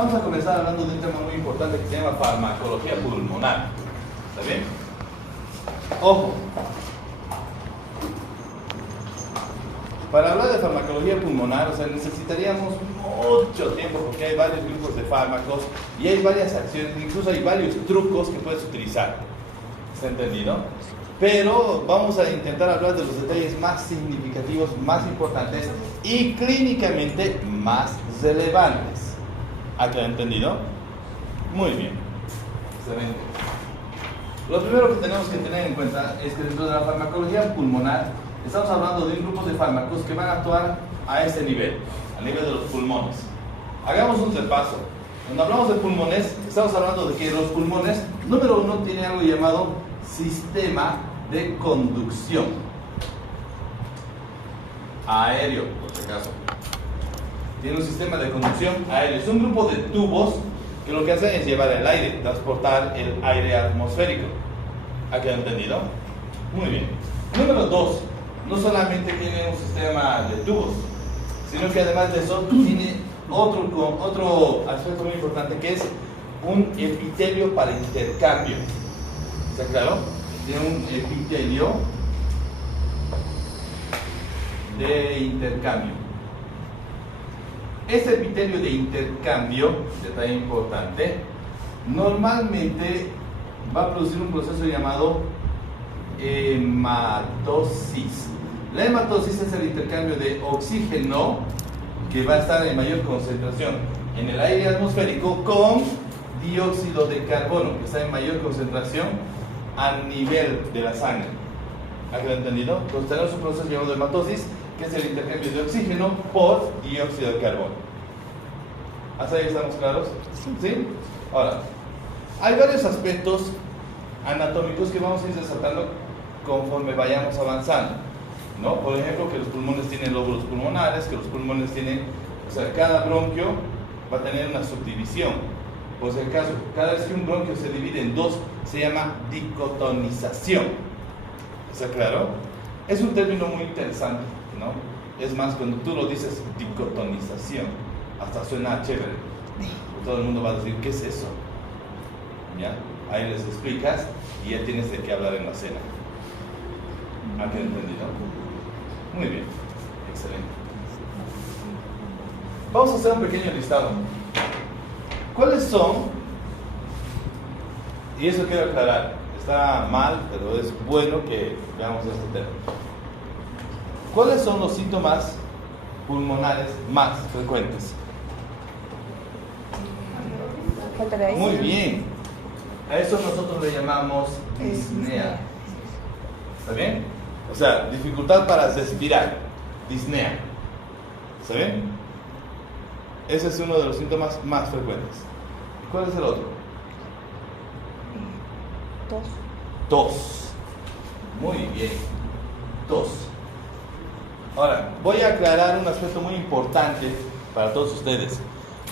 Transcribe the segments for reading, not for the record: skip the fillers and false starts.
Vamos a comenzar hablando de un tema muy importante que se llama farmacología pulmonar. ¿Está bien? Ojo. Para hablar de farmacología pulmonar, o sea, necesitaríamos mucho tiempo porque hay varios grupos de fármacos y hay varias acciones, incluso hay varios trucos que puedes utilizar. ¿Está entendido? Pero vamos a intentar hablar de los detalles más significativos, más importantes y clínicamente más relevantes. ¿Ha quedado entendido? Muy bien. Excelente. Lo primero que tenemos que tener en cuenta es que dentro de la farmacología pulmonar estamos hablando de un grupo de fármacos que van a actuar a este nivel, a nivel de los pulmones. Hagamos un repaso. Cuando hablamos de pulmones, estamos hablando de que los pulmones, número uno, tienen algo llamado sistema de conducción aéreo, por si acaso. Tiene un sistema de conducción aéreo. Es un grupo de tubos que lo que hacen es llevar el aire, transportar el aire atmosférico. ¿Ha quedado entendido? Muy bien. Número dos, no solamente tiene un sistema de tubos, sino que además de eso tiene otro aspecto muy importante, que es un epitelio para intercambio. ¿Está claro? Tiene un epitelio de intercambio. Ese epitelio de intercambio, detalle importante, normalmente va a producir un proceso llamado hematosis. La hematosis es el intercambio de oxígeno que va a estar en mayor concentración en el aire atmosférico con dióxido de carbono, que está en mayor concentración a nivel de la sangre. ¿Ha quedado entendido? Entonces tenemos un proceso llamado hematosis, que es el intercambio de oxígeno por dióxido de carbono. ¿Hasta ahí estamos claros? ¿Sí? Ahora, hay varios aspectos anatómicos que vamos a ir resaltando conforme vayamos avanzando, ¿no? Por ejemplo, que los pulmones tienen lóbulos pulmonares, que los pulmones tienen, o sea, cada bronquio va a tener una subdivisión. Pues el caso, cada vez que un bronquio se divide en dos, se llama dicotonización. ¿Está claro? Es un término muy interesante, ¿no? Es más, cuando tú lo dices, dicotonización, hasta suena chévere. Todo el mundo va a decir, ¿qué es eso? ¿Ya? Ahí les explicas y ya tienes de qué hablar en la cena. ¿Ha quedado entendido? Muy bien, excelente. Vamos a hacer un pequeño listado. ¿Cuáles son? Y eso quiero aclarar, está mal, pero es bueno que veamos este tema. ¿Cuáles son los síntomas pulmonares más frecuentes? Muy bien. A eso nosotros le llamamos disnea. ¿Está bien? O sea, dificultad para respirar, disnea. ¿Está bien? Ese es uno de los síntomas más frecuentes. ¿Cuál es el otro? Tos. Tos. Muy bien. Tos. Ahora, voy a aclarar un aspecto muy importante para todos ustedes.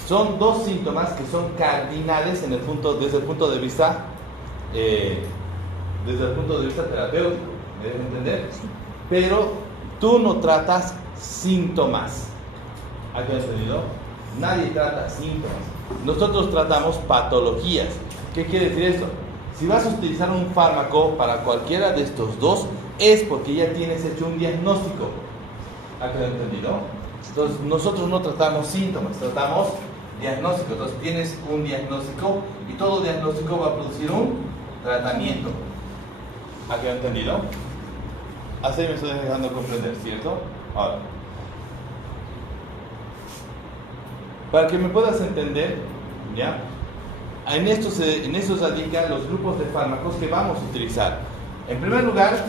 Son dos síntomas que son cardinales desde el punto de vista terapéutico, ¿me deben entender? Sí. Pero tú no tratas síntomas. ¿Ha quedado entendido? Nadie trata síntomas. Nosotros tratamos patologías. ¿Qué quiere decir esto? Si vas a utilizar un fármaco para cualquiera de estos dos, es porque ya tienes hecho un diagnóstico. ¿Ha quedado entendido? Entonces, nosotros no tratamos síntomas, tratamos diagnóstico. Entonces, tienes un diagnóstico y todo diagnóstico va a producir un tratamiento. ¿Ha quedado entendido? Así me estoy dejando comprender, ¿cierto? Ahora, para que me puedas entender, ¿ya? En esto radican los grupos de fármacos que vamos a utilizar. En primer lugar,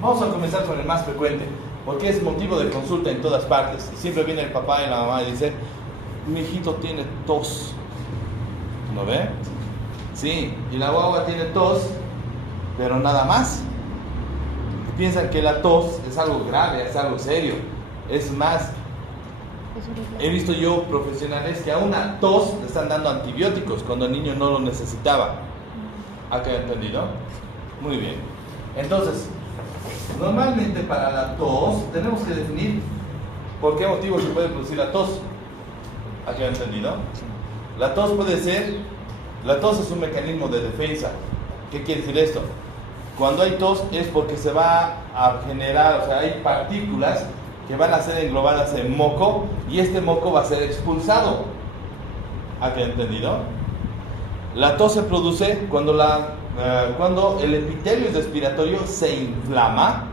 vamos a comenzar con el más frecuente, porque es motivo de consulta en todas partes. Siempre viene el papá y la mamá y dice, mi hijito tiene tos. ¿Lo ve? Sí, y la guagua tiene tos, pero nada más. Y piensan que la tos es algo grave, es algo serio. Es más, he visto yo profesionales que a una tos le están dando antibióticos cuando el niño no lo necesitaba. ¿Ha quedado entendido? Muy bien. Entonces, normalmente para la tos tenemos que definir por qué motivo se puede producir la tos. ¿Ha quedado entendido? La tos la tos es un mecanismo de defensa. ¿Qué quiere decir esto? Cuando hay tos es porque se va a generar, o sea, hay partículas que van a ser englobadas en moco y este moco va a ser expulsado. ¿Ha quedado entendido? La tos se produce cuando el epitelio respiratorio se inflama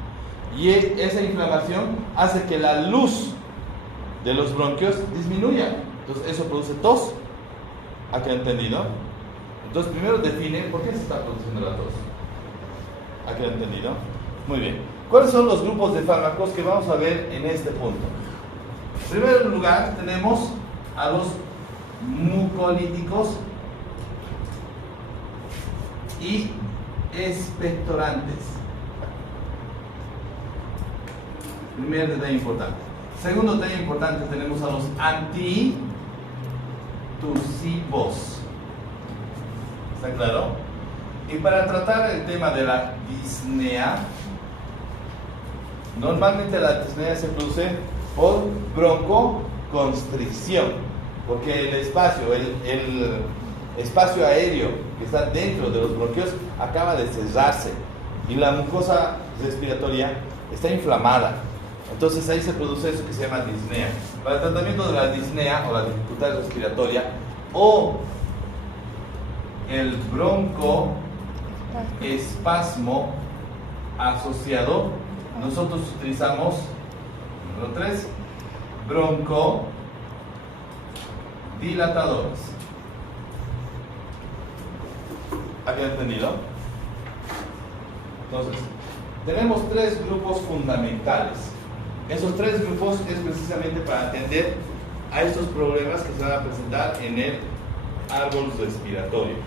y esa inflamación hace que la luz de los bronquios disminuya. Entonces eso produce tos. ¿Ha quedado entendido? Entonces primero define por qué se está produciendo la tos. ¿Ha quedado entendido? Muy bien. ¿Cuáles son los grupos de fármacos que vamos a ver en este punto? En primer lugar tenemos a los mucolíticos y expectorantes. Primer detalle importante. Segundo detalle importante, tenemos a los antitusivos. ¿Está claro? Y para tratar el tema de la disnea, normalmente la disnea se produce por broncoconstricción, porque el espacio aéreo que está dentro de los bronquios acaba de cerrarse y la mucosa respiratoria está inflamada. Entonces ahí se produce eso que se llama disnea. Para el tratamiento de la disnea o la dificultad respiratoria o el broncoespasmo asociado, nosotros utilizamos, número 3, broncodilatadores. ¿Había entendido? Entonces, tenemos 3 grupos fundamentales. Esos 3 grupos es precisamente para atender a estos problemas que se van a presentar en el árbol respiratorio.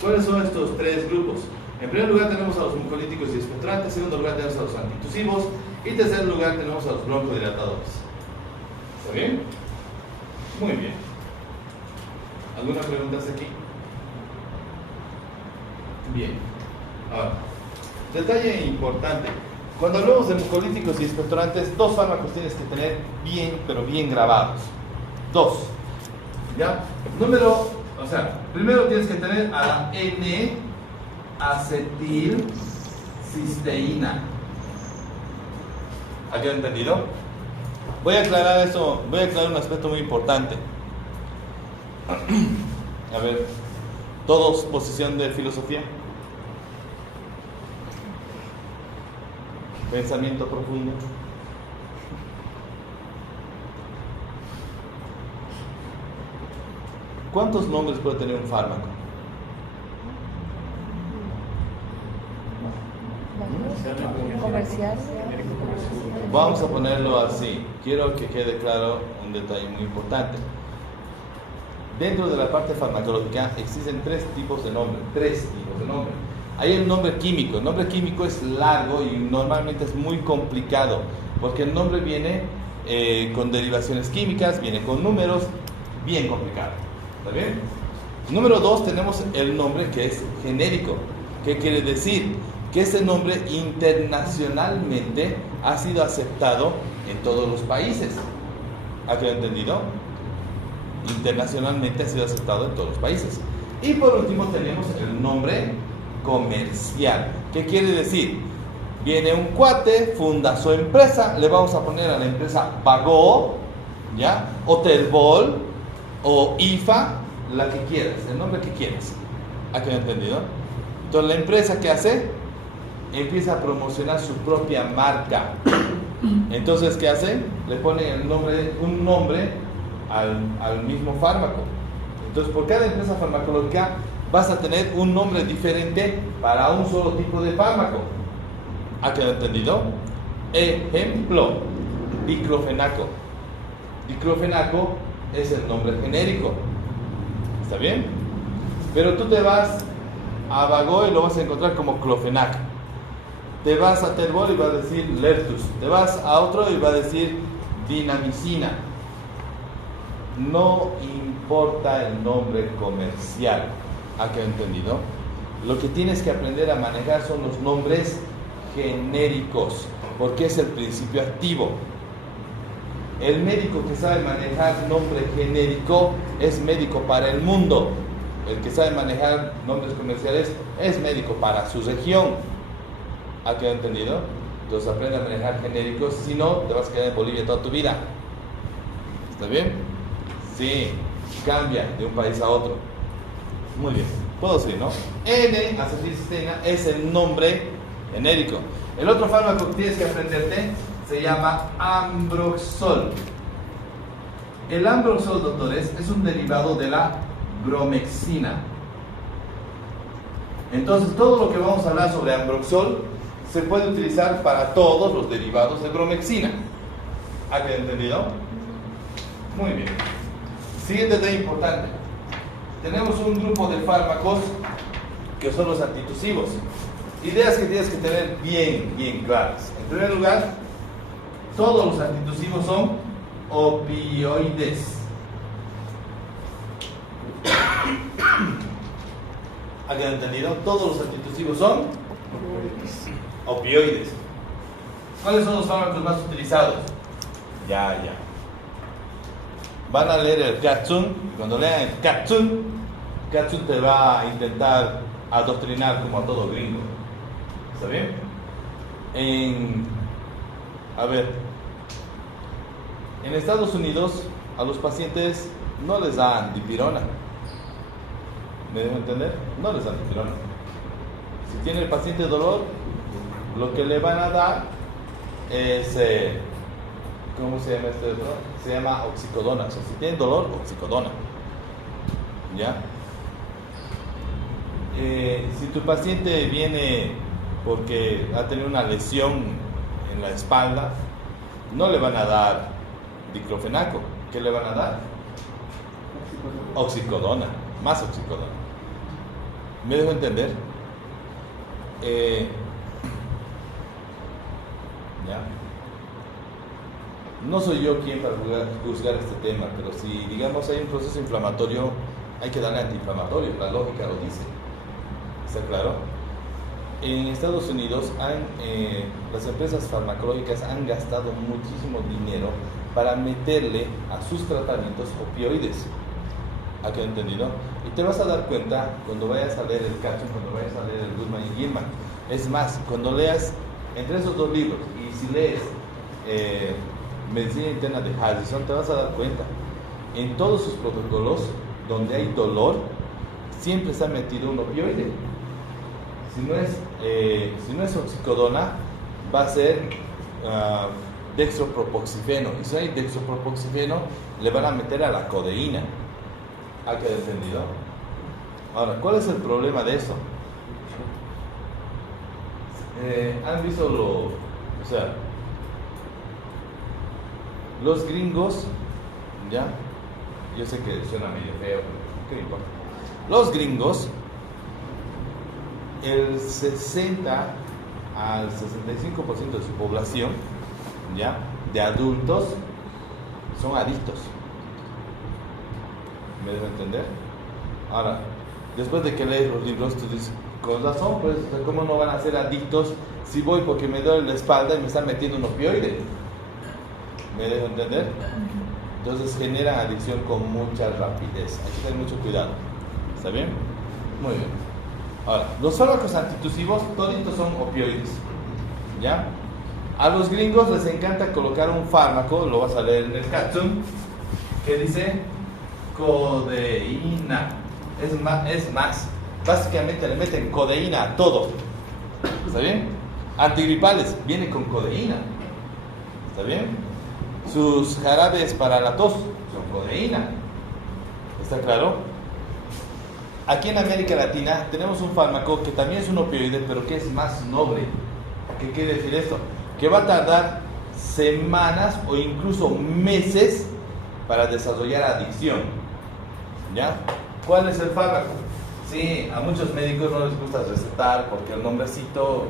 ¿Cuáles son estos 3 grupos? En primer lugar tenemos a los mucolíticos y expectorantes, en segundo lugar tenemos a los antitusivos y en tercer lugar tenemos a los broncodilatadores. ¿Está bien? Muy bien. ¿Alguna pregunta hasta aquí? Bien. Ahora, detalle importante. Cuando hablamos de mucolíticos y expectorantes, 2 fármacos tienes que tener bien, pero bien grabados. 2. ¿Ya? Primero tienes que tener a la N-acetilcisteína. ¿Ha quedado entendido? Voy a aclarar esto, voy a aclarar un aspecto muy importante. A ver, ¿todos posición de filosofía? Pensamiento profundo. ¿Cuántos nombres puede tener un fármaco? Comercial. Vamos a ponerlo así. Quiero que quede claro un detalle muy importante. Dentro de la parte farmacológica existen 3 tipos de nombre. Hay el nombre químico. El nombre químico es largo y normalmente es muy complicado porque el nombre viene con derivaciones químicas, viene con números, bien complicado. ¿Está bien? Número 2, tenemos el nombre que es genérico. ¿Qué quiere decir? Que ese nombre internacionalmente ha sido aceptado en todos los países. ¿Ha quedado entendido? Internacionalmente ha sido aceptado en todos los países. Y por último tenemos el nombre comercial. ¿Qué quiere decir? Viene un cuate, funda su empresa, le vamos a poner a la empresa Bagó, ¿ya? Hotelbol o IFA, la que quieras, el nombre que quieras. ¿Ha quedado entendido? Entonces la empresa, ¿qué hace? Empieza a promocionar su propia marca. Entonces, ¿qué hace? Le pone un nombre al mismo fármaco. Entonces, por cada empresa farmacológica vas a tener un nombre diferente para un solo tipo de fármaco. ¿Ha quedado entendido? Ejemplo, diclofenaco. Diclofenaco es el nombre genérico. ¿Está bien? Pero tú te vas a Bagó y lo vas a encontrar como clofenac. Te vas a Terbol y va a decir Lertus. Te vas a otro y va a decir dinamicina. No importa el nombre comercial. ¿Ha quedado entendido? Lo que tienes que aprender a manejar son los nombres genéricos, porque es el principio activo. El médico que sabe manejar nombre genérico es médico para el mundo. El que sabe manejar nombres comerciales es médico para su región. ¿Ha quedado entendido? Entonces aprende a manejar genéricos, si no, te vas a quedar en Bolivia toda tu vida. ¿Está bien? Sí, cambia de un país a otro. Muy bien, puedo seguir, ¿no? N-acetilcisteína es el nombre genérico. El otro fármaco que tienes que aprenderte se llama Ambroxol. El Ambroxol, doctores, es un derivado de la bromexina. Entonces, todo lo que vamos a hablar sobre Ambroxol se puede utilizar para todos los derivados de bromexina. ¿Ha quedado entendido? Muy bien. Siguiente tema importante. Tenemos un grupo de fármacos que son los antitusivos. Ideas que tienes que tener bien claras. En primer lugar, todos los antitusivos son opioides. ¿Ha quedado entendido? Todos los antitusivos son opioides. ¿Cuáles son los fármacos más utilizados? Ya. Van a leer el Katsun, y cuando lean el Katsun te va a intentar adoctrinar como a todo gringo. ¿Está bien? En Estados Unidos a los pacientes no les dan dipirona. ¿Me dejo entender? No les dan dipirona. Si tiene el paciente dolor, lo que le van a dar es ¿cómo se llama este otro? Se llama oxicodona. O sea, si tienen dolor, oxicodona. ¿Ya? Si tu paciente viene porque ha tenido una lesión en la espalda, no le van a dar diclofenaco. ¿Qué le van a dar? Oxicodona. Más oxicodona. ¿Me dejo entender? ¿Ya? No soy yo quien para juzgar este tema, pero si, digamos, hay un proceso inflamatorio, hay que darle antiinflamatorio, la lógica lo dice. ¿Está claro? En Estados Unidos las empresas farmacológicas han gastado muchísimo dinero para meterle a sus tratamientos opioides. ¿Ha quedado entendido? Y te vas a dar cuenta cuando vayas a leer el Katsun, cuando vayas a leer el Goodman y Gilman. Es más, cuando leas entre esos dos libros, y si lees Medicina Interna de Harrison, te vas a dar cuenta. En todos sus protocolos, donde hay dolor, siempre está metido un opioide. Si no es oxicodona, va a ser dextropropoxifeno. Y si hay dextropropoxifeno, le van a meter a la codeína. ¿Ha quedado entendido? Ahora, ¿cuál es el problema de eso? ¿Han visto los gringos? ¿Ya? Yo sé que suena medio feo, pero ¿qué importa? Los gringos, el 60 al 65% de su población, ¿ya?, de adultos son adictos. ¿Me dejo entender? Ahora, después de que lees los libros, tú dices, con razón, pues, ¿cómo no van a ser adictos si voy porque me duele la espalda y me están metiendo un opioide? ¿Me dejo entender? Entonces generan adicción con mucha rapidez. Hay que tener mucho cuidado. ¿Está bien? Muy bien. Ahora, los fármacos antitusivos, toditos son opioides. ¿Ya? A los gringos les encanta colocar un fármaco, lo vas a leer en el Katsun, que dice codeína. Es más, básicamente le meten codeína a todo. ¿Está bien? Antigripales, viene con codeína. ¿Está bien? Sus jarabes para la tos son codeína. ¿Está claro? Aquí en América Latina tenemos un fármaco que también es un opioide, pero que es más noble. ¿Qué quiere decir esto? Que va a tardar semanas o incluso meses para desarrollar adicción. ¿Ya? ¿Cuál es el fármaco? Sí, a muchos médicos no les gusta recetar porque el nombrecito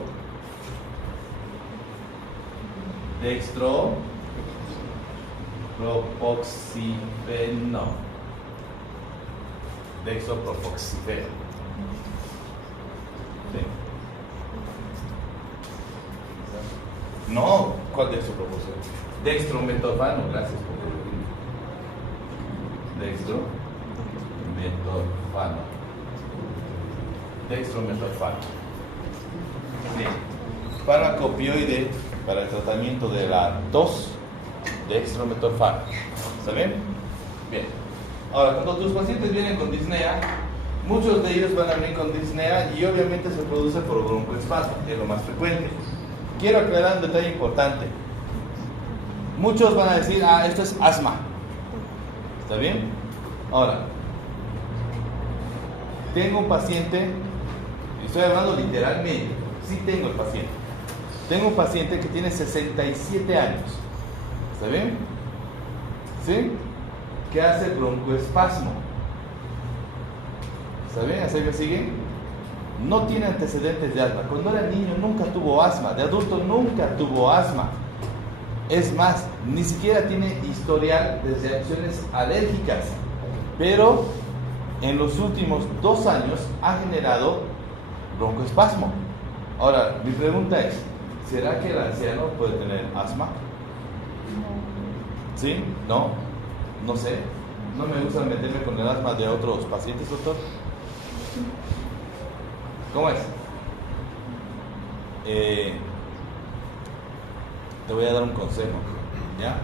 dextropropoxifeno. ¿Sí? No, ¿cuál dextropropoxifeno? Dextrometorfano, gracias por el Dextrometorfano. Bien. Fármaco opioide para el tratamiento de la tos, dextrometorfano. ¿Está bien? Bien. Ahora, cuando tus pacientes vienen con disnea, muchos de ellos van a venir con disnea y obviamente se produce por broncoespasmo, que es lo más frecuente. Quiero aclarar un detalle importante. Muchos van a decir, esto es asma. ¿Está bien? Ahora, tengo un paciente, y estoy hablando literalmente, sí tengo el paciente. Tengo un paciente que tiene 67 años. ¿Está bien? ¿Sí? Que hace broncoespasmo. ¿Está bien? ¿Hasta que sigue? No tiene antecedentes de asma. Cuando era niño nunca tuvo asma. De adulto nunca tuvo asma. Es más, ni siquiera tiene historial de reacciones alérgicas. Pero en los últimos 2 años ha generado broncoespasmo. Ahora, mi pregunta es, ¿será que el anciano puede tener asma? No. ¿Sí? ¿No? No sé. No me gusta meterme con el asma de otros pacientes, doctor. ¿Cómo es? Te voy a dar un consejo, ¿ya?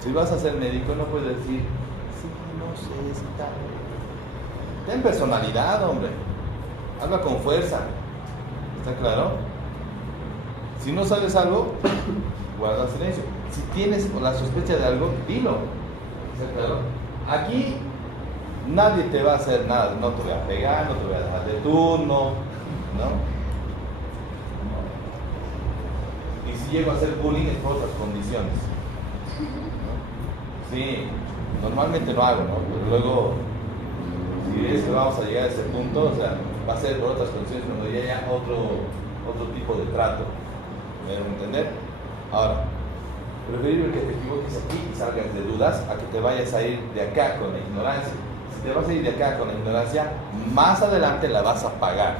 Si vas a ser médico, no puedes decir, sí, no sé, está. Ten personalidad, hombre. Habla con fuerza. ¿Está claro? Si no sabes algo, guarda silencio. Si tienes la sospecha de algo, dilo. ¿Está claro? Aquí nadie te va a hacer nada. No te voy a pegar, no te voy a dejar de turno, ¿no? Y si llego a hacer bullying es por otras condiciones, ¿no? Sí, normalmente lo hago, ¿no? Pero luego, si es que vamos a llegar a ese punto, o sea, va a ser por otras condiciones cuando ya haya otro tipo de trato. ¿Me debo entender? Ahora, preferible que te equivoques aquí y salgas de dudas a que te vayas a ir de acá con la ignorancia. Si te vas a ir de acá con la ignorancia, más adelante la vas a pagar.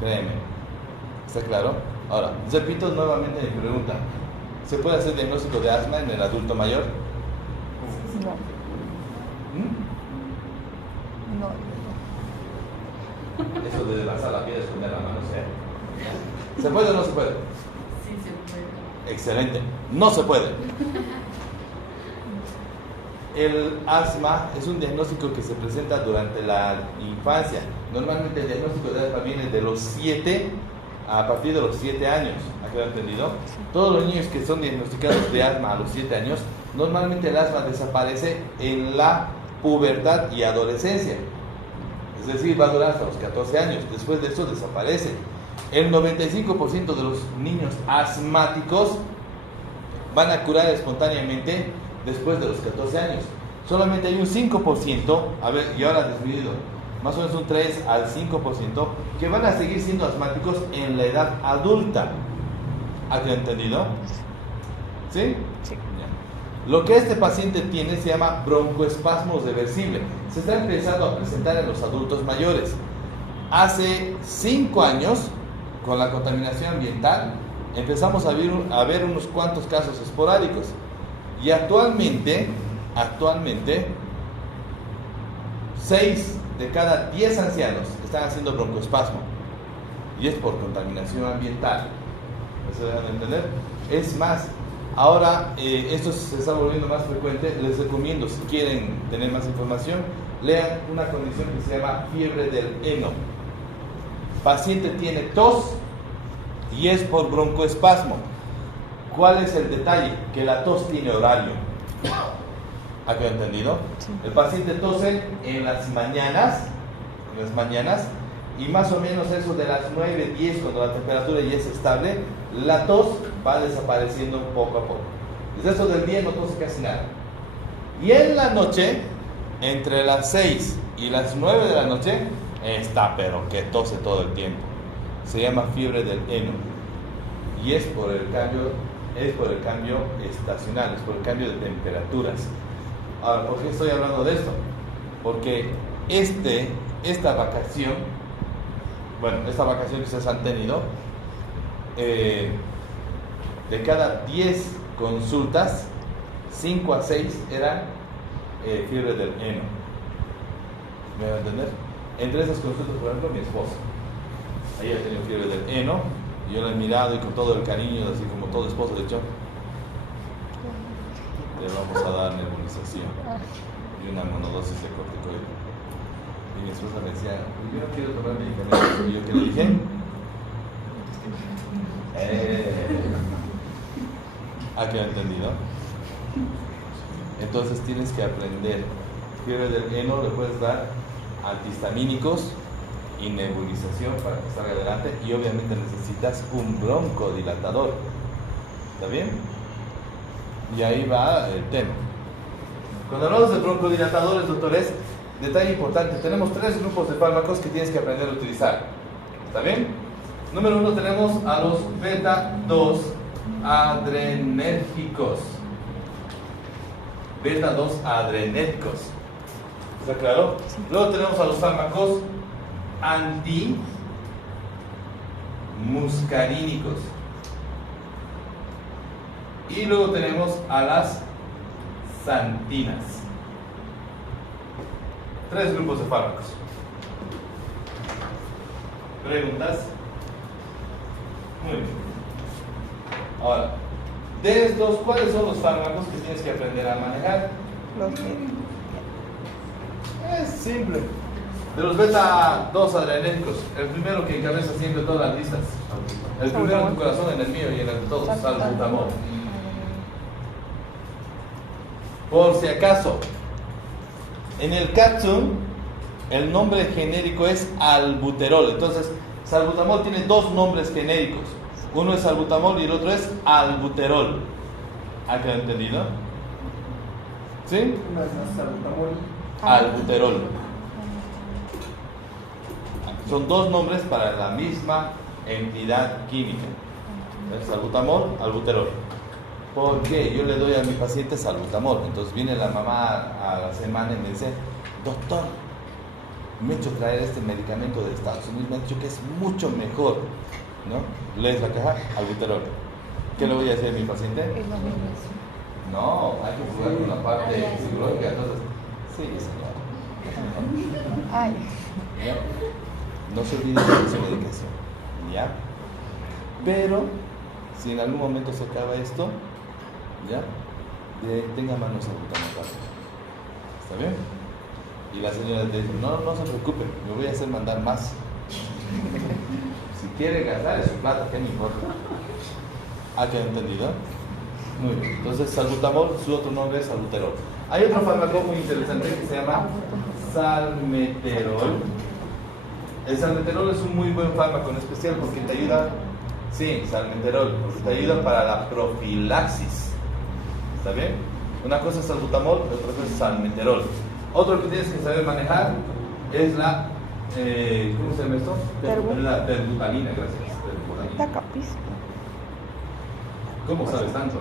Créeme. ¿Está claro? Ahora, repito nuevamente mi pregunta. ¿Se puede hacer diagnóstico de asma en el adulto mayor? No. No. Eso de lanzar la piedra, esconder la mano, ¿sí? ¿Se puede o no se puede? Sí, se puede. Excelente. No se puede. El asma es un diagnóstico que se presenta durante la infancia. Normalmente el diagnóstico de asma viene de los 7 a partir de los 7 años. ¿Ha quedado entendido? Todos los niños que son diagnosticados de asma a los 7 años, normalmente el asma desaparece en la pubertad y adolescencia. Es decir, va a durar hasta los 14 años. Después de eso desaparece. El 95% de los niños asmáticos van a curar espontáneamente después de los 14 años. Solamente hay un 5%, a ver, y ahora disminuido, más o menos un 3 al 5%, que van a seguir siendo asmáticos en la edad adulta. ¿Ha quedado entendido? ¿Sí? Sí. Lo que este paciente tiene se llama broncoespasmo reversible. Se está empezando a presentar en los adultos mayores. Hace 5 años, con la contaminación ambiental, empezamos a ver unos cuantos casos esporádicos. Y actualmente 6 de cada 10 ancianos están haciendo broncoespasmo. Y es por contaminación ambiental. ¿Se dejan de entender? Es más, ahora esto se está volviendo más frecuente. Les recomiendo, si quieren tener más información, lean una condición que se llama fiebre del heno. Paciente tiene tos y es por broncoespasmo. ¿Cuál es el detalle? Que la tos tiene horario. ¿Ha quedado entendido? Sí. El paciente tose en las mañanas, y más o menos eso de las 9, 10, cuando la temperatura ya es estable, la tos va desapareciendo poco a poco. Desde eso del día no tose casi nada. Y en la noche, entre las 6 y las 9 de la noche, está pero que tose todo el tiempo. Se llama fiebre del heno. Y es por el cambio estacional, es por el cambio de temperaturas. Ahora, ¿por qué estoy hablando de esto? Porque esta vacación que ustedes han tenido, de cada 10 consultas, 5 a 6 eran fiebre del heno. ¿Me van a entender? Entre esas consultas, por ejemplo, mi esposa. Ella tenía fiebre del heno, y yo la he mirado y con todo el cariño, así como todo esposo, de hecho, le vamos a dar nebulización y una monodosis de corticoide. Y mi esposa me decía, yo no quiero tomar medicamentos. Y yo, ¿qué le dije? ¿A qué ha entendido? Entonces tienes que aprender. Fiebre del heno le puedes dar antihistamínicos y nebulización para que salga adelante, y obviamente necesitas un broncodilatador. ¿Está bien? Y ahí va el tema. Cuando hablamos de broncodilatadores, doctores, detalle importante, tenemos 3 grupos de fármacos que tienes que aprender a utilizar. ¿Está bien? Número 1 tenemos a los beta-2 adrenérgicos. Beta-2 adrenérgicos. ¿Está claro? Luego tenemos a los fármacos antimuscarínicos. Y luego tenemos a las xantinas. 3 grupos de fármacos. ¿Preguntas? Muy bien. Ahora, de estos, ¿cuáles son los fármacos que tienes que aprender a manejar? Es simple. De los beta-2 adrenérgicos, el primero que encabeza siempre todas las listas. El primero en tu corazón, en el mío y en el de todos, salbutamol. Por si acaso, en el Capsule, el nombre genérico es albuterol. Entonces, salbutamol tiene 2 nombres genéricos. Uno es salbutamol y el otro es albuterol. ¿Ha quedado entendido? ¿Sí? Albuterol. Son 2 nombres para la misma entidad química. Salbutamol, albuterol. ¿Por qué? Yo le doy a mi paciente salbutamol. Entonces viene la mamá a la semana y me dice, doctor, me ha hecho traer este medicamento de Estados Unidos, me ha dicho que es mucho mejor, ¿no? Lees la caja, albuterol. ¿Qué le voy a decir a mi paciente? No, hay que jugar con la parte psicológica. Entonces, sí, señor. ¿Ya? No se olvide de su medicación, ¿ya? Pero, si en algún momento se acaba esto, ¿ya? Tenga manos salbutamol. ¿Está bien? Y la señora te dice, no se preocupe, me voy a hacer mandar más. Si quiere gastar es su plata, ¿qué me importa? ¿Ha quedado entendido? Muy bien. Entonces, salbutamol, su otro nombre es salbuterol. Hay otro fármaco muy interesante que se llama salmeterol. El salmeterol es un muy buen fármaco, en especial porque te ayuda, sí, salmeterol, porque te ayuda para la profilaxis. ¿Está bien? Una cosa es salbutamol, otra cosa es salmeterol. Otro que tienes que saber manejar es la, ¿cómo se llama esto? La terbutalina, gracias. Terbutalina. ¿Cómo sabes tanto?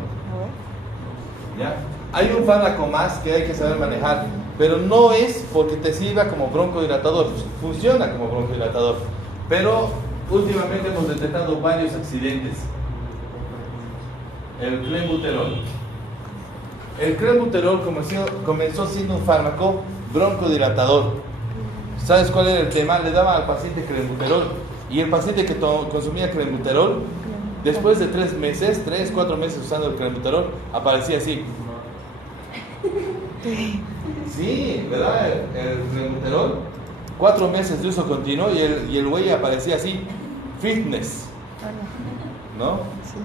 ¿Ya? Hay un fármaco más que hay que saber manejar, pero no es porque te sirva como broncodilatador, funciona como broncodilatador, pero últimamente hemos detectado varios accidentes. El clenbuterol. El clenbuterol comenzó siendo un fármaco broncodilatador. ¿Sabes cuál era el tema? Le daban al paciente clenbuterol, y el paciente que consumía clenbuterol, después de 3 meses, 3-4 meses usando el clenbuterol, aparecía así. Sí, ¿verdad? El clenbuterol, 4 meses de uso continuo y el güey aparecía así, fitness, ¿no?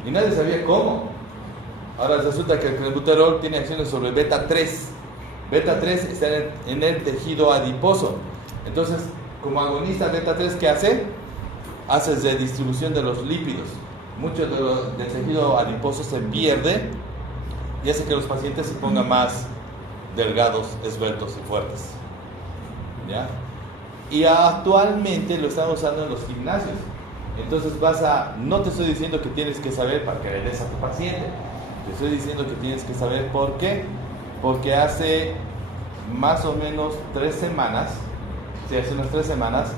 Y nadie sabía cómo. Ahora resulta que el clenbuterol tiene acciones sobre beta-3. Beta-3 está en el tejido adiposo. Entonces, como agonista beta-3, ¿qué hace? Haces de distribución de los lípidos. Mucho del tejido adiposo se pierde y hace que los pacientes se pongan más delgados, esbeltos y fuertes. ¿Ya? Y actualmente lo están usando en los gimnasios. Entonces no te estoy diciendo que tienes que saber para que le des a tu paciente. Te estoy diciendo que tienes que saber por qué. Porque hace más o menos 3 semanas, sí, hace unas 3 semanas,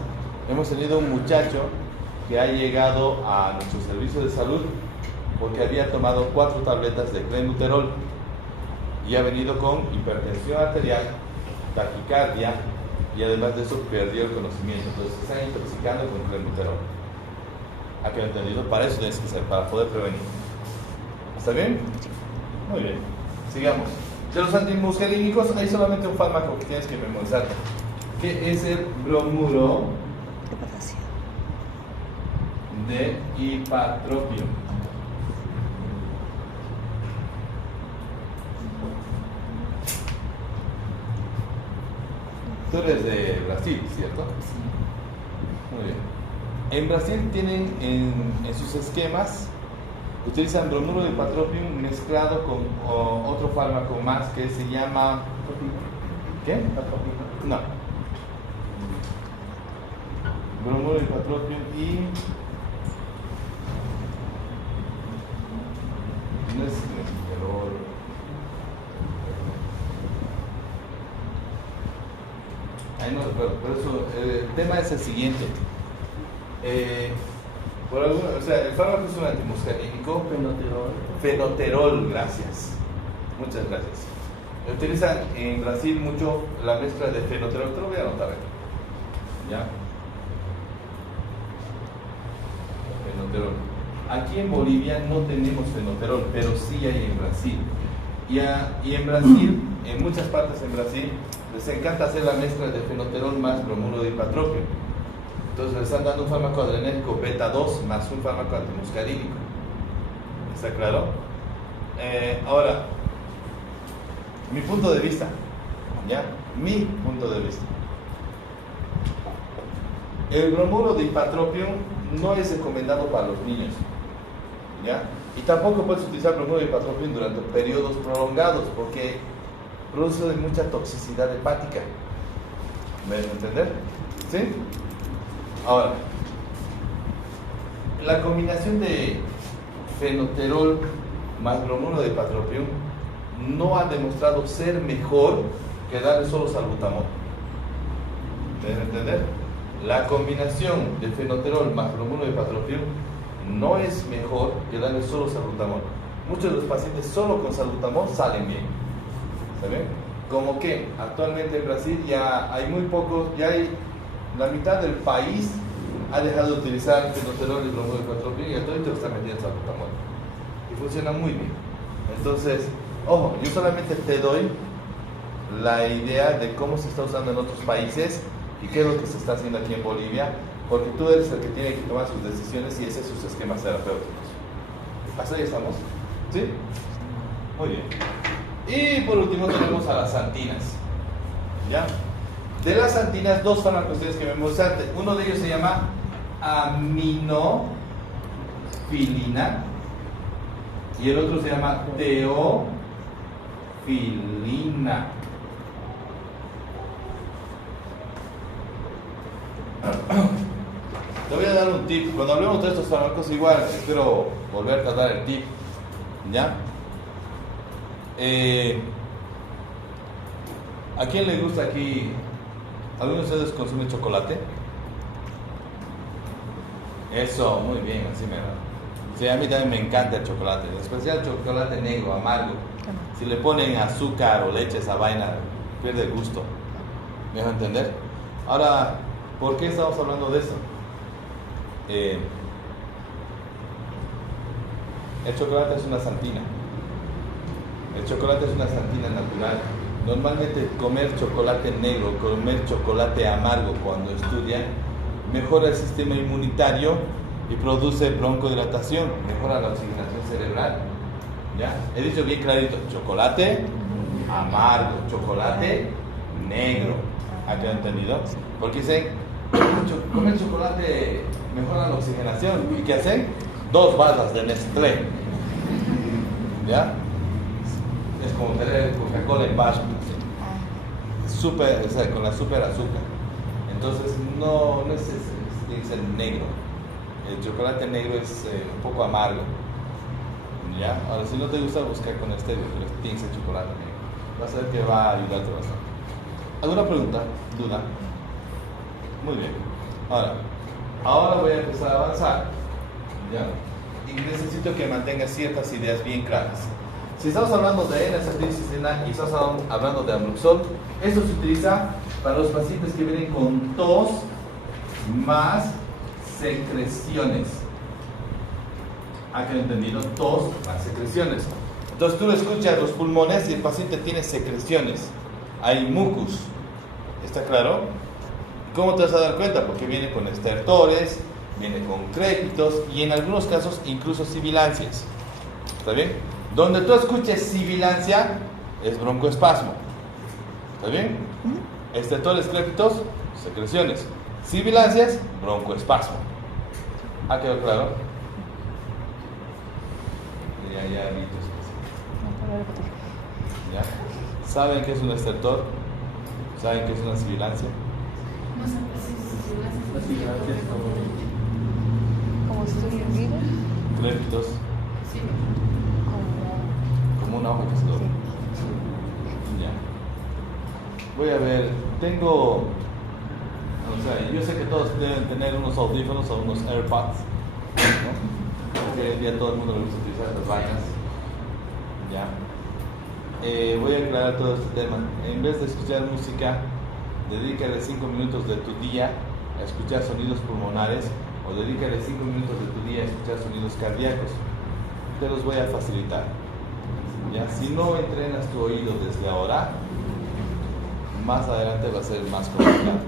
hemos tenido un muchacho que ha llegado a nuestro servicio de salud porque había tomado 4 tabletas de clenbuterol y ha venido con hipertensión arterial, taquicardia y además de eso perdió el conocimiento. Entonces se están intoxicando con clenbuterol. ¿Ha quedado entendido? Para eso tienes que ser, para poder prevenir. ¿Está bien? Muy bien. Sigamos. De los antimuscarínicos hay solamente un fármaco que tienes que memorizar, que es el bromuro de ipatropio. Tú eres de Brasil, ¿cierto? Sí. Muy bien. En Brasil tienen en sus esquemas, utilizan bromuro de ipatropium mezclado con otro fármaco más que se llama... ¿Qué? No. Bromuro de ipatropium y... No es clenbuterol. Ahí no recuerdo, por eso el tema es el siguiente. O sea, el fármaco es un antimuscarínico. Fenoterol, gracias. Muchas gracias. Utilizan en Brasil mucho la mezcla de fenoterol. Te lo voy a anotar aquí. ¿Ya? Fenoterol. Aquí en Bolivia no tenemos fenoterol, pero sí hay en Brasil. Y en Brasil, en muchas partes en Brasil, les encanta hacer la mezcla de fenoterol más bromuro de ipatropio. Entonces le están dando un fármaco adrenérgico beta 2 más un fármaco antimuscarínico. ¿Está claro? Ahora, mi punto de vista, ¿ya? Mi punto de vista. El bromuro de ipatropio no es recomendado para los niños, ¿ya? Y tampoco puedes utilizar bromuro de ipatropio durante periodos prolongados porque produce mucha toxicidad hepática. ¿Me dejan entender? ¿Sí? Ahora, la combinación de fenoterol más bromuro de ipatropio no ha demostrado ser mejor que darle solo salbutamol. ¿Me dejan entender? La combinación de fenoterol más bromuro de ipatropio no es mejor que darle solo salbutamol. Muchos de los pacientes solo con salbutamol salen bien. ¿Saben? Como que actualmente en Brasil ya hay muy pocos, ya hay la mitad del país ha dejado de utilizar fenoterol y bromuro de ipatropio y entonces lo está metiendo salbutamol. Y funciona muy bien. Entonces, ojo, yo solamente te doy la idea de cómo se está usando en otros países y qué es lo que se está haciendo aquí en Bolivia, porque tú eres el que tiene que tomar sus decisiones y ese es sus esquemas terapéuticos. ¿Hasta ahí estamos? ¿Sí? Muy bien. Y por último tenemos a las antinas. ¿Ya? De las antinas, 2 fármacos tienes que memorizarte. Uno de ellos se llama aminofilina y el otro se llama teofilina. Te voy a dar un tip. Cuando hablemos de estos fármacos, igual espero volverte a dar el tip. ¿Ya? ¿A quién le gusta aquí? ¿Alguno de ustedes consume chocolate? Eso, muy bien, así me da. Sí, a mí también me encanta el chocolate, en especial el chocolate negro, amargo. Si le ponen azúcar o leche, esa vaina pierde el gusto. ¿Me dejo entender? Ahora, ¿por qué estamos hablando de eso? El chocolate es una santina. El chocolate es una santina natural. Normalmente comer chocolate negro, comer chocolate amargo cuando estudian, mejora el sistema inmunitario y produce broncodilatación, mejora la oxigenación cerebral. ¿Ya? He dicho bien clarito, chocolate amargo, chocolate negro. ¿Ha quedado entendido? Porque dicen, comer chocolate mejora la oxigenación. ¿Y qué hacen? 2 barras de Nestlé. ¿Ya? Es como tener Coca-Cola en vaso, super, o sea, con la super azúcar. Entonces no es tiene que ser negro. El chocolate negro es un poco amargo. ¿Ya? Ahora, si no te gusta, buscar con stevia, pero tiene que ser chocolate negro. Vas a ver que va a ayudarte bastante. ¿Alguna pregunta? ¿Duda? Muy bien. Ahora voy a empezar a avanzar. ¿Ya? y necesito que mantengas ciertas ideas bien claras. Si estamos hablando de N-acetilcistina y estamos hablando de Ambroxol, esto se utiliza para los pacientes que vienen con tos más secreciones. ¿Ha quedado entendido? Tos más secreciones. Entonces tú escuchas los pulmones y el paciente tiene secreciones. Hay mucus. ¿Está claro? ¿Cómo te vas a dar cuenta? Porque viene con estertores, viene con crépitos y en algunos casos incluso sibilancias. ¿Está bien? Donde tú escuches sibilancia es broncoespasmo. ¿Está bien? Estertores, crépitos, secreciones. Sibilancias, broncoespasmo. ¿Ha quedado claro? Ya, ¿ya? ¿Saben qué es un estertor? ¿Saben qué es una sibilancia? No sé si como si estuviera vivo. Crépitos, sí. como una hoja que se dobla. Ya. Voy a ver, tengo... O sea, yo sé que todos deben tener unos audífonos o unos AirPods, ¿no? Porque hoy en día todo el mundo le gusta utilizar las vainas. Ya. Voy a aclarar todo este tema. En vez de escuchar música, dedícale 5 minutos de tu día a escuchar sonidos pulmonares o dedícale 5 minutos de tu día a escuchar sonidos cardíacos. Te los voy a facilitar. ¿Ya? Si no entrenas tu oído desde ahora, más adelante va a ser más complicado.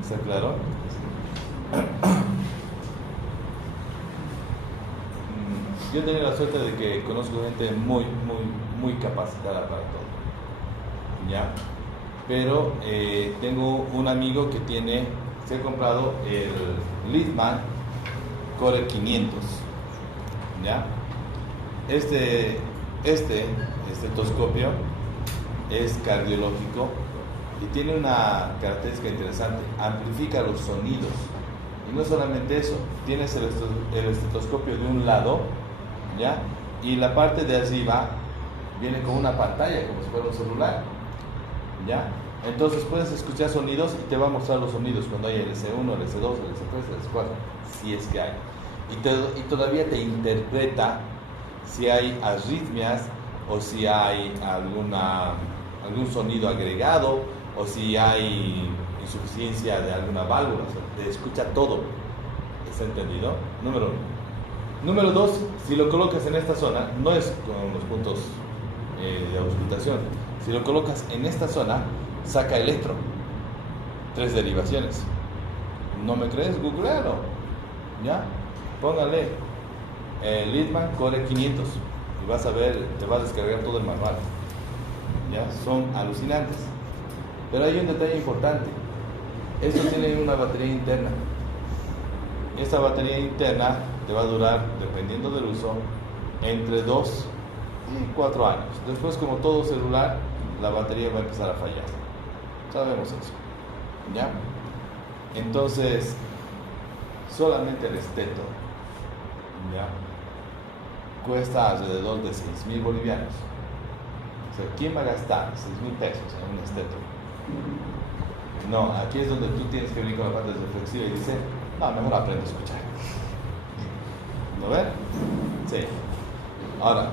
¿Está claro? Yo he tenido la suerte de que conozco gente muy capacitada para todo. ¿Ya? Pero tengo un amigo que se ha comprado el Littmann Core 500. ¿Ya? Este estetoscopio es cardiológico y tiene una característica interesante: amplifica los sonidos. Y no solamente eso, tienes el estetoscopio de un lado, ¿ya? Y la parte de arriba viene con una pantalla como si fuera un celular, ¿ya? Entonces puedes escuchar sonidos y te va a mostrar los sonidos cuando hay LS1, LS2, LS3, LS4, si es que hay. Y todavía te interpreta si hay arritmias o si hay algún sonido agregado o si hay insuficiencia de alguna válvula. O sea, te escucha todo. ¿Está entendido? Número 1. Número 2, si lo colocas en esta zona, no es con los puntos de auscultación. Si lo colocas en esta zona, saca electro. 3 derivaciones. ¿No me crees? Googlealo. ¿Ya? Póngale Littmann Core 500 y vas a ver, te va a descargar todo el manual. ¿Ya? Son alucinantes. Pero hay un detalle importante. Esto tiene una batería interna. Esta batería interna te va a durar, dependiendo del uso, entre 2 y 4 años. Después, como todo celular, la batería va a empezar a fallar. Sabemos eso. ¿Ya? Entonces, solamente el esteto, ¿ya?, cuesta alrededor de 6.000 bolivianos. O sea, ¿quién va a gastar 6.000 pesos en un esteto? No, aquí es donde tú tienes que venir con la parte reflexiva y dices, no, mejor aprendo a escuchar. ¿No ven? Sí. Ahora,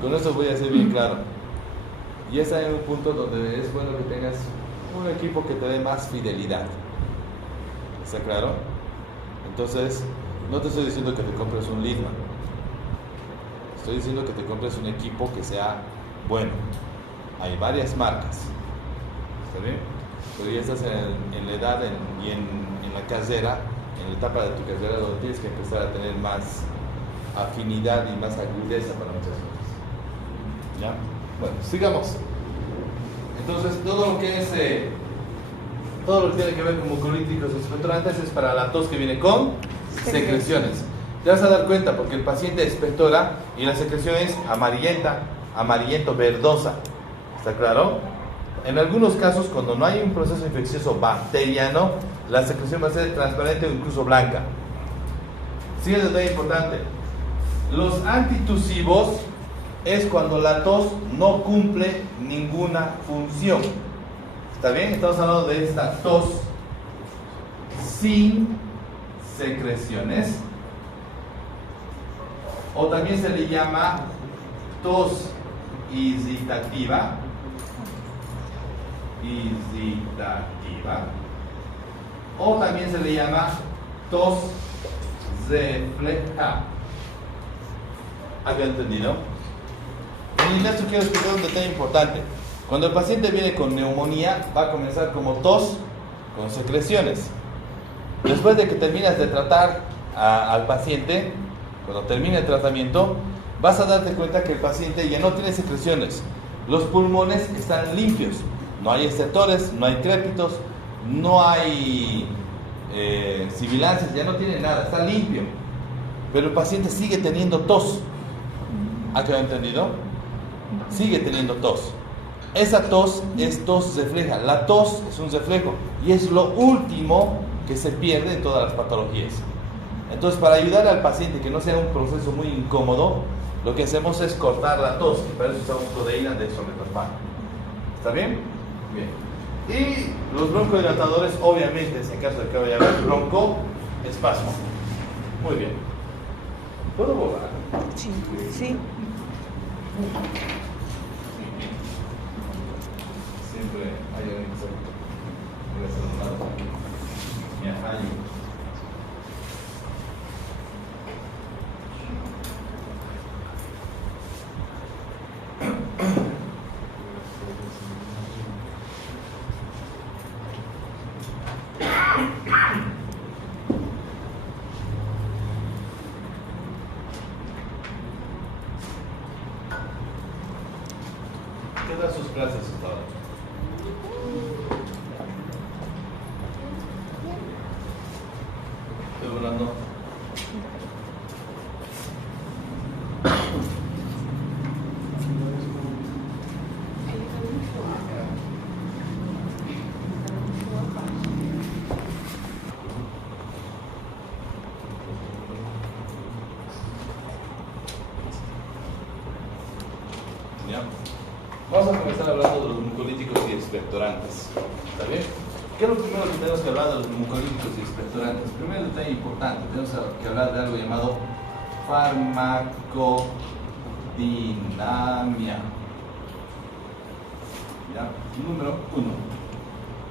con esto voy a ser bien claro. Y ese es un punto donde es bueno que tengas un equipo que te dé más fidelidad. ¿Está claro? Entonces, no te estoy diciendo que te compres un Littmann. Estoy diciendo que te compres un equipo que sea bueno. Hay varias marcas. ¿Está bien? Pero ya estás en la edad y en la carrera, en la etapa de tu carrera donde tienes que empezar a tener más afinidad y más agudeza para muchas cosas. ¿Ya? Bueno, sigamos. Entonces, todo lo que tiene que ver con mucolíticos expectorantes es para la tos que viene con secreciones. Te vas a dar cuenta porque el paciente expectora y la secreción es amarillento, verdosa. ¿Está claro? En algunos casos, cuando no hay un proceso infeccioso bacteriano, la secreción va a ser transparente o incluso blanca. Siguiente detalle importante: los antitusivos es cuando la tos no cumple ninguna función. ¿Está bien? Estamos hablando de esta tos sin secreciones. o también se le llama tos irritativa, o también se le llama tos refleja. ¿Había entendido? En esto quiero explicar un detalle importante. Cuando el paciente viene con neumonía, va a comenzar como tos con secreciones. Después de que terminas de tratar al paciente, cuando termine el tratamiento, vas a darte cuenta que el paciente ya no tiene secreciones. Los pulmones están limpios. No hay estertores, no hay crépitos, no hay sibilancias, ya no tiene nada, está limpio. Pero el paciente sigue teniendo tos. ¿Ha quedado entendido? Sigue teniendo tos. Esa tos es tos refleja. La tos es un reflejo y es lo último que se pierde en todas las patologías. Entonces, para ayudar al paciente que no sea un proceso muy incómodo, lo que hacemos es cortar la tos, y para eso usamos codeína de dextromethorphan. ¿Está bien? Bien. Y los broncodilatadores, obviamente, en caso de que vaya a haber broncoespasmo. Muy bien. ¿Puedo volar? Sí. Sí. Siempre hay alguien que se relacionado. ¿Qué tal sus clases hasta ahora? Estoy volando. ¿Ya? Vamos a comenzar hablando de los mucolíticos y expectorantes. ¿Está bien? ¿Qué es lo primero que tenemos que hablar de los mucolíticos y expectorantes? Primero, detalle importante, tenemos que hablar de algo llamado farmacodinamia. ¿Ya? Número 1.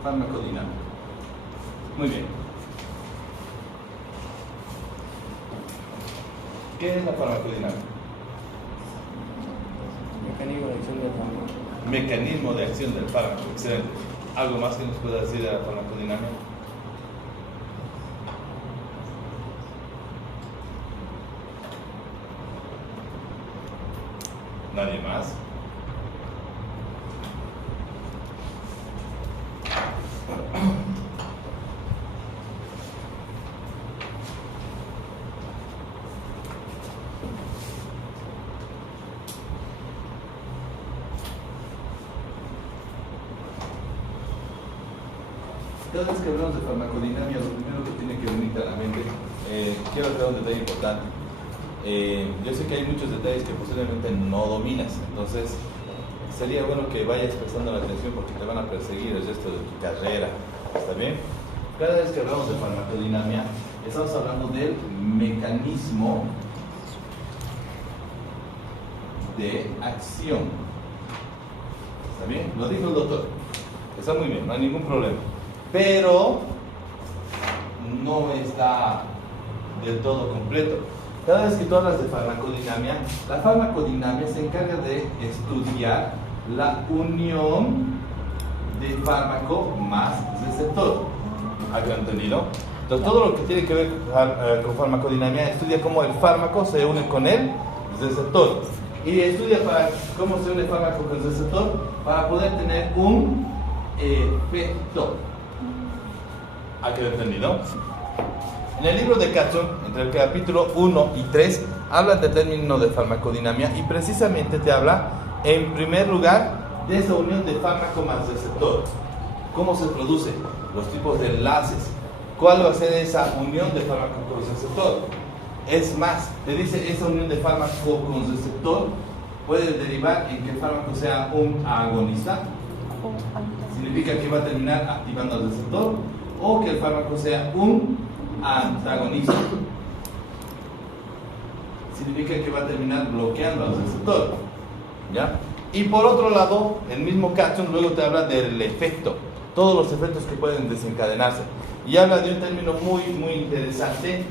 Farmacodinamia. Muy bien. ¿Qué es la farmacodinamia? Mecanismo de acción del fármaco. Excelente. ¿Algo más que nos pueda decir de la farmacodinamia? ¿Nadie más? Cada vez que hablamos de farmacodinamia, lo primero que tiene que venir a la mente, quiero hacer un detalle importante. Yo sé que hay muchos detalles que posiblemente no dominas, entonces sería bueno que vayas prestando la atención porque te van a perseguir el resto de tu carrera. ¿Está bien? Cada vez que hablamos de farmacodinamia, estamos hablando del mecanismo de acción. ¿Está bien? Lo dijo el doctor. Está muy bien, no hay ningún problema. Pero no está del todo completo. Cada vez que tú hablas de farmacodinamia, la farmacodinamia se encarga de estudiar la unión de fármaco más receptor. ¿Has entendido? Entonces, todo lo que tiene que ver con farmacodinamia estudia cómo el fármaco se une con el receptor. Y estudia cómo se une el fármaco con el receptor para poder tener un efecto. ¿Ha quedado entendido? En el libro de Katzun, entre el capítulo 1 y 3, habla del término de farmacodinamia y precisamente te habla, en primer lugar, de esa unión de fármaco más receptor. ¿Cómo se produce? Los tipos de enlaces. ¿Cuál va a ser esa unión de fármaco con receptor? Es más, te dice esa unión de fármaco con receptor puede derivar en que el fármaco sea un agonista. Significa que va a terminar activando al receptor, o que el fármaco sea un antagonista. significa que va a terminar bloqueando al receptor, ¿ya? Y por otro lado, el mismo catchon luego te habla del efecto, todos los efectos que pueden desencadenarse, y habla de un término muy interesante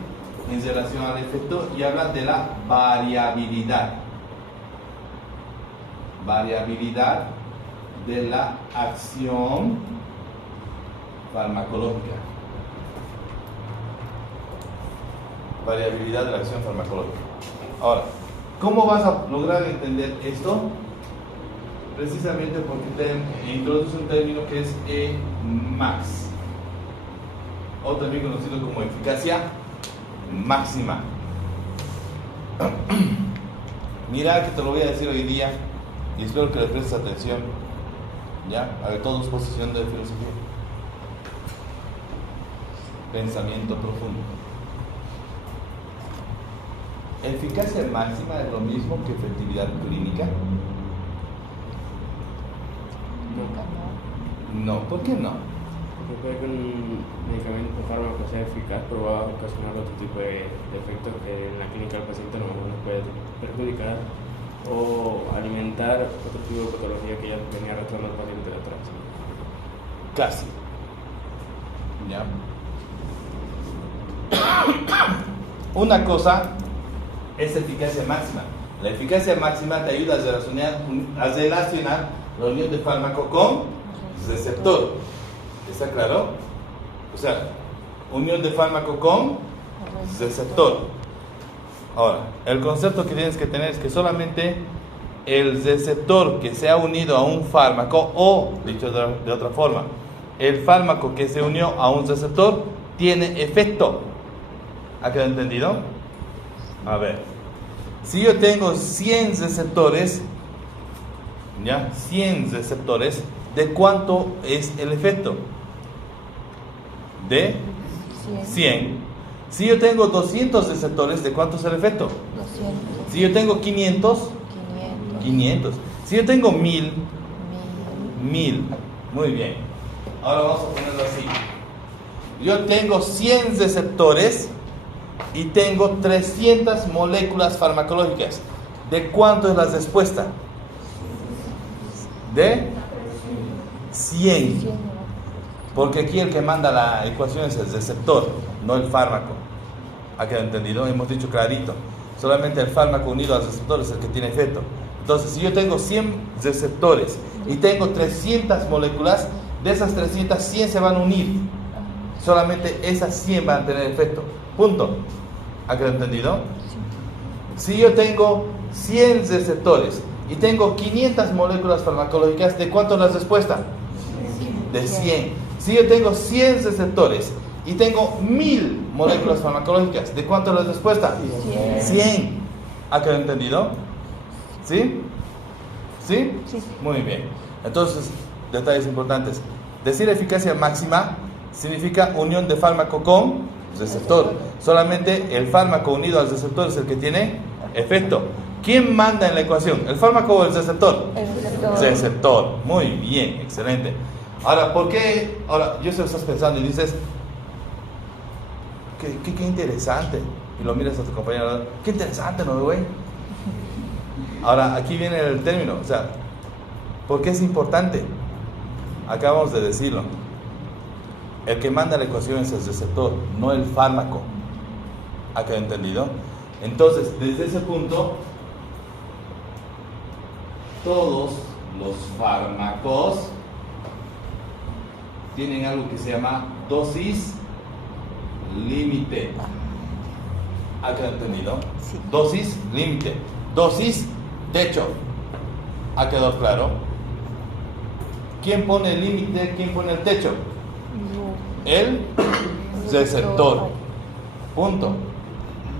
en relación al efecto, y habla de la variabilidad de la acción farmacológica. Variabilidad de la acción farmacológica. Ahora, ¿cómo vas a lograr entender esto? Precisamente porque te introduce un término que es Emax, o también conocido como eficacia máxima. Mira que te lo voy a decir hoy día y espero que le prestes atención. ¿Ya? A ver, todos posición de filosofía. Pensamiento profundo. ¿Eficacia máxima es lo mismo que efectividad clínica? No, ¿por qué no? Porque puede que un medicamento o fármaco sea eficaz, pero va a ocasionar otro tipo de efectos que en la clínica del paciente no nos puede perjudicar o alimentar otro tipo de patología que ya venía arrastrando al paciente de atrás. Casi. ¿Ya? Una cosa es eficacia máxima. La eficacia máxima te ayuda a relacionar la unión de fármaco con receptor. ¿Está claro? O sea, unión de fármaco con receptor. Ahora, el concepto que tienes que tener es que solamente el receptor que se ha unido a un fármaco, o dicho de otra forma, el fármaco que se unió a un receptor tiene efecto. ¿Ha quedado entendido? A ver, si yo tengo 100 receptores, ¿ya? 100 receptores, ¿de cuánto es el efecto? De 100. Si yo tengo 200 receptores, ¿de cuánto es el efecto? 200. Si yo tengo 500, 500. Si yo tengo 1000, 1000. Muy bien. Ahora vamos a ponerlo así. Yo tengo 100 receptores y tengo 300 moléculas farmacológicas. ¿De cuánto es la respuesta? De 100. Porque aquí el que manda la ecuación es el receptor, no el fármaco. ¿Ha quedado entendido? Hemos dicho clarito. Solamente el fármaco unido al receptor es el que tiene efecto. Entonces, si yo tengo 100 receptores y tengo 300 moléculas, de esas 300, 100 se van a unir. Solamente esas 100 van a tener efecto. Punto. ¿Ha quedado entendido? Si yo tengo 100 receptores y tengo 500 moléculas farmacológicas, ¿de cuánto es la respuesta? De 100. Si yo tengo 100 receptores y tengo 1000 moléculas farmacológicas, ¿de cuánto es la respuesta? 100. ¿Ha quedado entendido? ¿Sí? ¿Sí? Sí. Muy bien. Entonces, detalles importantes. Decir eficacia máxima significa unión de fármaco con receptor. Solamente el fármaco unido al receptor es el que tiene efecto. ¿Quién manda en la ecuación? ¿El fármaco o el receptor? El receptor. Receptor. Muy bien, excelente. Ahora, ¿por qué? Ahora, yo sé que estás pensando y dices, qué interesante. Y lo miras a tu compañero, qué interesante, ¿no, güey? Ahora, aquí viene el término, o sea, ¿por qué es importante? Acabamos de decirlo. El que manda la ecuación es el receptor, no el fármaco. ¿Ha quedado entendido? Entonces, desde ese punto, todos los fármacos tienen algo que se llama dosis límite. ¿Ha quedado entendido? Sí. Dosis límite. Dosis techo. ¿Ha quedado claro? ¿Quién pone el límite? ¿Quién pone el techo? El receptor. Punto.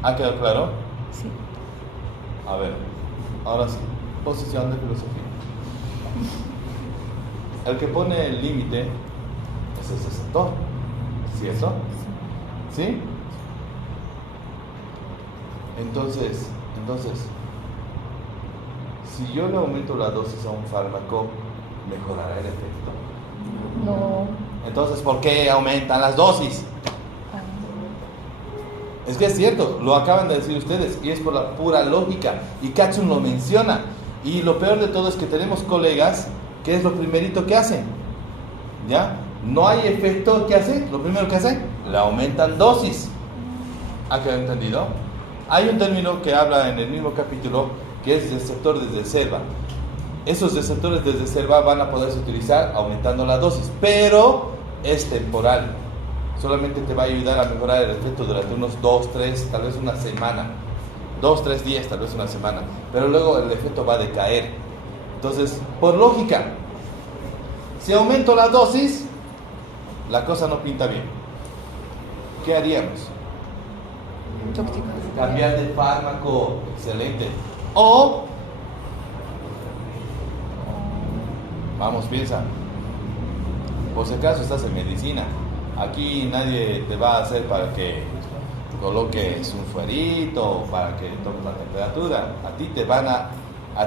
¿Ha quedado claro? Sí. A ver, ahora sí. Posición de filosofía. El que pone el límite es el receptor. ¿Cierto? ¿Sí? Entonces, si yo le aumento la dosis a un fármaco, ¿mejorará el efecto? No. Entonces, ¿por qué aumentan las dosis? Es que es cierto, lo acaban de decir ustedes, y es por la pura lógica. Y Katsun lo menciona. Y lo peor de todo es que tenemos colegas, que es lo primerito que hacen. ¿Ya? No hay efecto, ¿qué hacen? Lo primero que hacen, le aumentan dosis. ¿Ha quedado entendido? Hay un término que habla en el mismo capítulo, que es receptores de reserva. Esos receptores de reserva van a poderse utilizar aumentando la dosis, pero es temporal. Solamente te va a ayudar a mejorar el efecto durante unos 2, 3, tal vez una semana. 2, 3 días, tal vez una semana. Pero luego el efecto va a decaer. Entonces, por lógica, si aumento la dosis, la cosa no pinta bien. ¿Qué haríamos? Cambiar de fármaco. Excelente. O, vamos, piensa. Por si acaso estás en medicina. Aquí nadie te va a hacer para que coloques un suerito o para que tomes la temperatura. A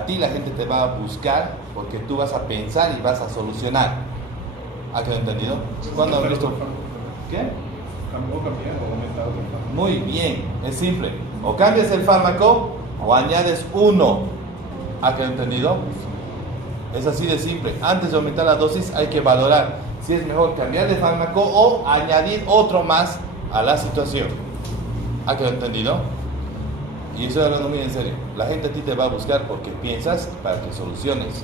ti la gente te va a buscar porque tú vas a pensar y vas a solucionar. ¿Ha quedado entendido? ¿Cuándo han visto? ¿Qué? Muy bien, es simple. O cambias el fármaco o añades uno. ¿Ha quedado entendido? Es así de simple. Antes de aumentar la dosis hay que valorar si es mejor cambiar de fármaco o añadir otro más a la situación. ¿Ha quedado entendido? Y estoy hablando muy en serio. La gente a ti te va a buscar porque piensas para que soluciones.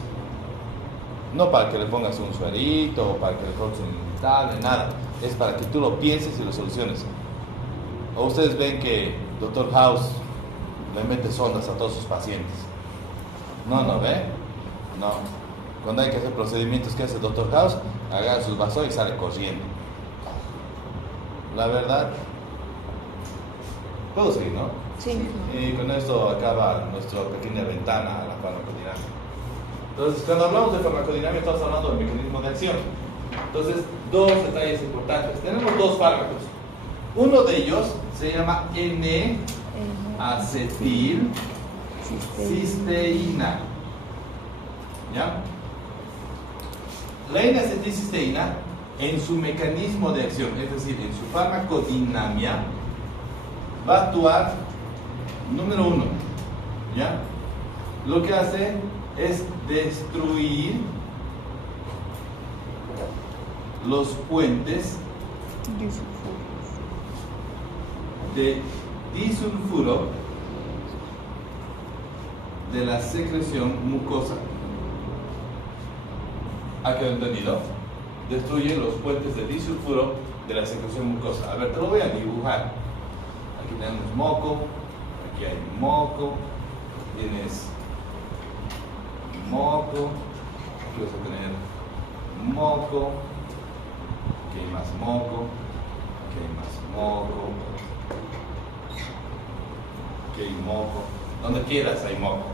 No para que le pongas un suerito o para que le pongas un tal, nada. Es para que tú lo pienses y lo soluciones. O ustedes ven que Dr. House le mete sondas a todos sus pacientes. No, ¿ve? No. Cuando hay que hacer procedimientos que hace Dr. House, agarra sus vasos y sale corriendo. La verdad, puedo seguir, ¿no? Sí. Y con esto acaba nuestra pequeña ventana a la farmacodinámica. Entonces, cuando hablamos de farmacodinámica, estamos hablando del mecanismo de acción. Entonces, dos detalles importantes. Tenemos dos fármacos. Uno de ellos se llama N-acetilcisteína. ¿Ya? La N-acetilcisteína, en su mecanismo de acción, es decir, en su farmacodinámica, va a actuar, número uno, ¿ya? Lo que hace es destruir los puentes de disulfuro de la secreción mucosa. ¿Ha quedado entendido? Destruye los puentes de disulfuro de la secreción mucosa. A ver, te lo voy a dibujar. Aquí tenemos moco, aquí hay moco, tienes moco, aquí vas a tener moco, aquí hay más moco, aquí hay más moco, aquí hay moco, donde quieras hay moco,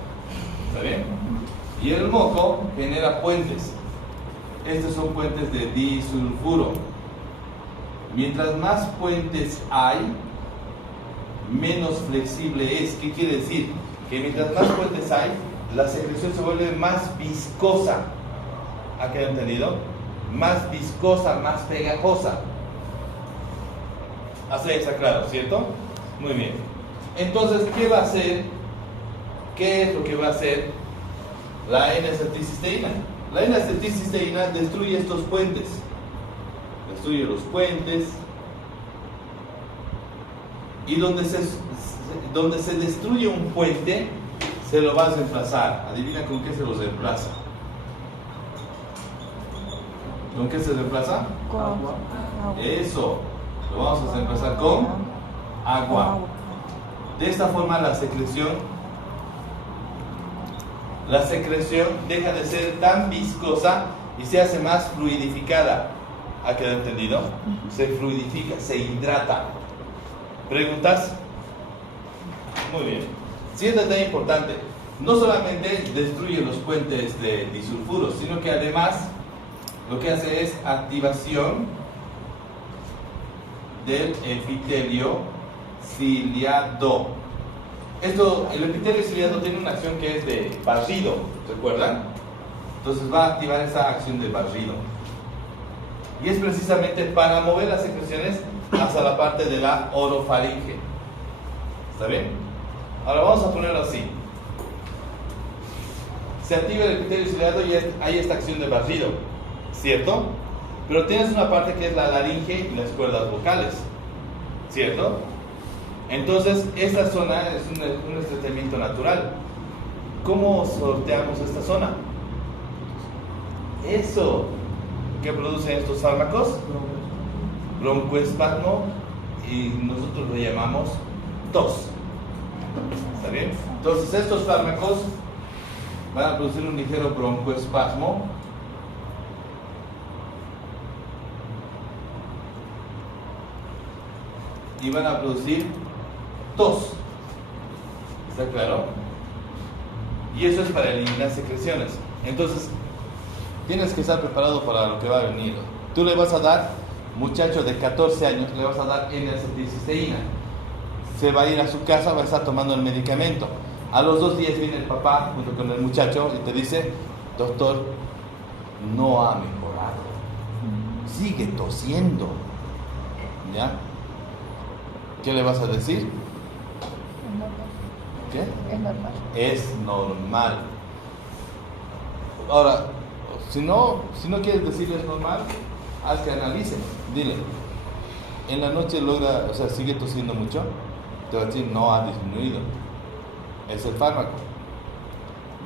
¿está bien? Y el moco genera puentes. Estos son puentes de disulfuro. Mientras más puentes hay, menos flexible es. ¿Qué quiere decir? Que mientras más puentes hay, la secreción se vuelve más viscosa. ¿Ha quedado entendido? Más viscosa, más pegajosa. Así está claro, ¿cierto? Muy bien. Entonces, ¿qué va a hacer? ¿Qué es lo que va a hacer la N-acetilcisteína? La N-acetilcisteína destruye estos puentes. Destruye los puentes. Y donde se destruye un puente, se lo va a reemplazar. Adivina con qué se lo reemplaza. ¿Con qué se reemplaza? Con agua. Eso. Lo vamos a reemplazar con agua. De esta forma la secreción deja de ser tan viscosa y se hace más fluidificada. ¿Ha quedado entendido? Se fluidifica, se hidrata. ¿Preguntas? Muy bien. Siguiente detalle importante. No solamente destruye los puentes de disulfuro, sino que además lo que hace es activación del epitelio ciliado. El epitelio ciliado tiene una acción que es de barrido, ¿recuerdan? Entonces va a activar esa acción de barrido. Y es precisamente para mover las secreciones hacia la parte de la orofaringe. ¿Está bien? Ahora vamos a ponerlo así. Se activa el epitelio ciliado y hay esta acción de barrido, ¿cierto? Pero tienes una parte que es la laringe y las cuerdas vocales, ¿cierto? Entonces, esta zona es un estreñimiento natural. ¿Cómo sorteamos esta zona? Eso. ¿Qué producen estos fármacos? Broncoespasmo, y nosotros lo llamamos tos. ¿Está bien? Entonces, estos fármacos van a producir un ligero broncoespasmo y van a producir tos. ¿Está claro? Y eso es para eliminar secreciones. Entonces, tienes que estar preparado para lo que va a venir. Tú le vas a dar, muchacho de 14 años, le vas a dar N-acetilcisteína. Se va a ir a su casa, va a estar tomando el medicamento. A los 2 días viene el papá junto con el muchacho y te dice: doctor, no ha mejorado, sigue tosiendo. ¿Ya? ¿Qué le vas a decir? ¿Qué? Es normal. Es normal. Ahora, si no quieres decirle es normal, haz que analice. Dile, en la noche logra, o sea, sigue tosiendo mucho. Te va a decir, no ha disminuido. Es el fármaco.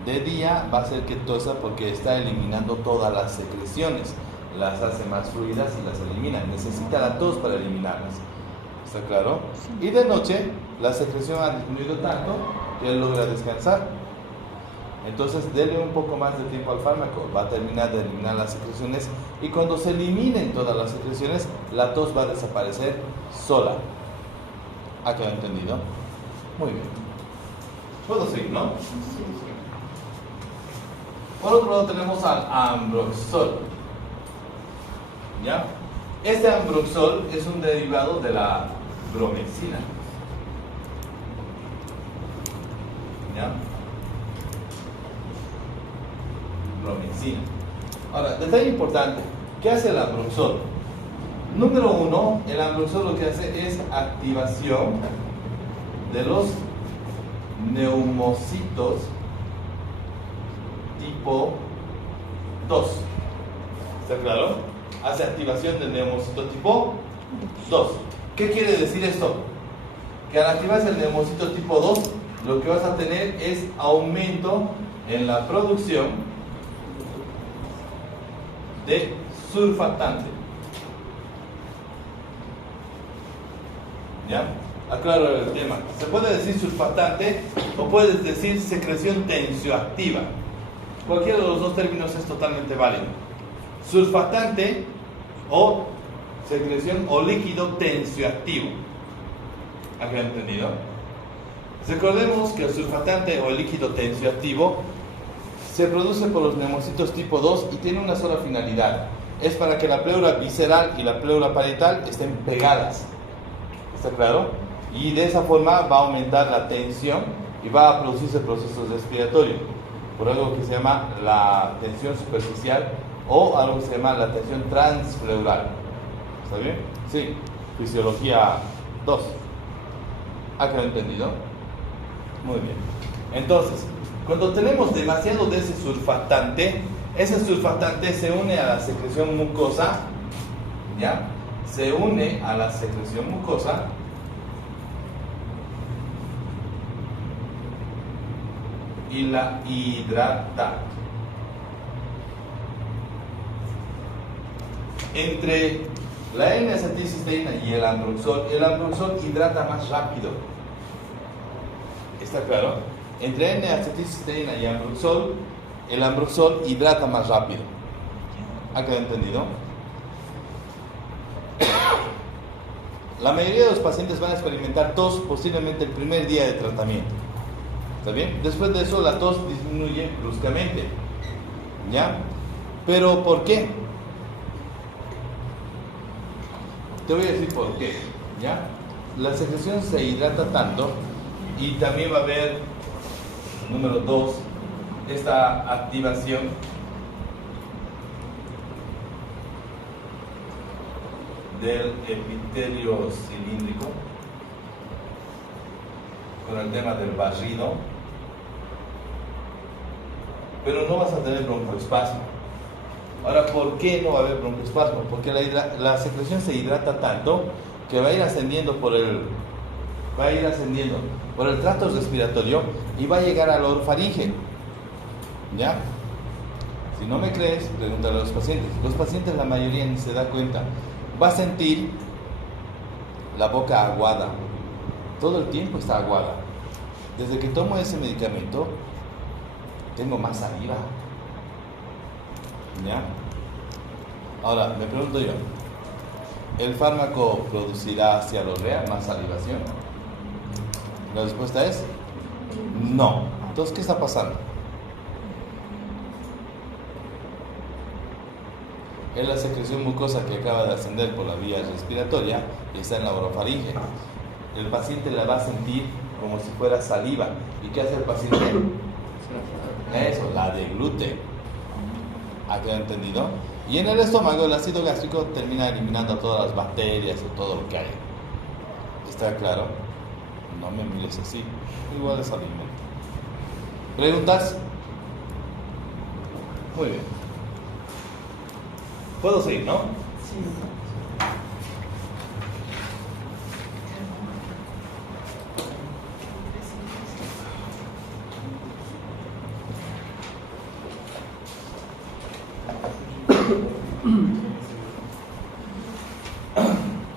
De día va a hacer que tosa porque está eliminando todas las secreciones. Las hace más fluidas y las elimina. Necesita la tos para eliminarlas. ¿Está claro? Sí. Y de noche la secreción ha disminuido tanto que él logra descansar. Entonces dele un poco más de tiempo al fármaco, va a terminar de eliminar las secreciones y cuando se eliminen todas las secreciones, la tos va a desaparecer sola. ¿Ha quedado entendido? Muy bien. ¿Puedo seguir, no? Por otro lado tenemos al ambroxol. ¿Ya? Este ambroxol es un derivado de la bromexina. ¿Ya? Bromexina. Ahora, detalle importante, ¿qué hace el ambroxol? Número 1, el ambroxol lo que hace es activación de los neumocitos tipo 2. ¿Está claro? Hace activación del neumocito tipo 2. ¿Qué quiere decir esto? Que al activarse el neumocito tipo 2, lo que vas a tener es aumento en la producción de surfactante. ¿Ya? Aclaro el tema. Se puede decir surfactante o puedes decir secreción tensioactiva. Cualquiera de los dos términos es totalmente válido. Surfactante o secreción o líquido tensioactivo. ¿Han entendido? Recordemos que el surfactante o el líquido tensioactivo se produce por los neumocitos tipo 2 y tiene una sola finalidad. Es para que la pleura visceral y la pleura parietal estén pegadas. ¿Está claro? Y de esa forma va a aumentar la tensión y va a producirse procesos respiratorios por algo que se llama la tensión superficial o algo que se llama la tensión transpleural. ¿Está bien? Sí, fisiología 2. ¿Ha quedado entendido? Muy bien. Entonces, cuando tenemos demasiado de ese surfactante se une a la secreción mucosa, ¿ya? Se une a la secreción mucosa y la hidrata. Entre la N-acetilcisteína y el ambroxol hidrata más rápido. ¿Está claro? Entre N-acetilcisteína y el ambroxol hidrata más rápido. ¿Ha quedado entendido? La mayoría de los pacientes van a experimentar tos posiblemente el primer día de tratamiento. ¿Está bien? Después de eso la tos disminuye bruscamente. ¿Ya? ¿Pero por qué? Te voy a decir por qué. ¿Ya? La secreción se hidrata tanto y también va a haber, número 2, esta activación del epitelio cilíndrico con el tema del barrido, pero no vas a tener broncoespasmo. Ahora, ¿por qué no va a haber broncoespasmo? Porque la secreción se hidrata tanto que va a ir ascendiendo por el tracto respiratorio y va a llegar al orofaringe. ¿Ya? Si no me crees, pregúntale a los pacientes. Los pacientes, la mayoría ni se da cuenta. Va a sentir la boca aguada. Todo el tiempo está aguada. Desde que tomo ese medicamento, tengo más saliva. ¿Ya? Ahora, me pregunto yo, ¿el fármaco producirá cialorrea, más salivación? La respuesta es no. Entonces, ¿qué está pasando? Es la secreción mucosa que acaba de ascender por la vía respiratoria y está en la orofaringe. El paciente la va a sentir como si fuera saliva. ¿Y qué hace el paciente? Eso, la deglute. ¿Ha quedado entendido? Y en el estómago el ácido gástrico termina eliminando todas las bacterias o todo lo que hay. ¿Está claro? No me mires así. Igual es alimento. ¿Preguntas? Muy bien. ¿Puedo seguir, no? Sí.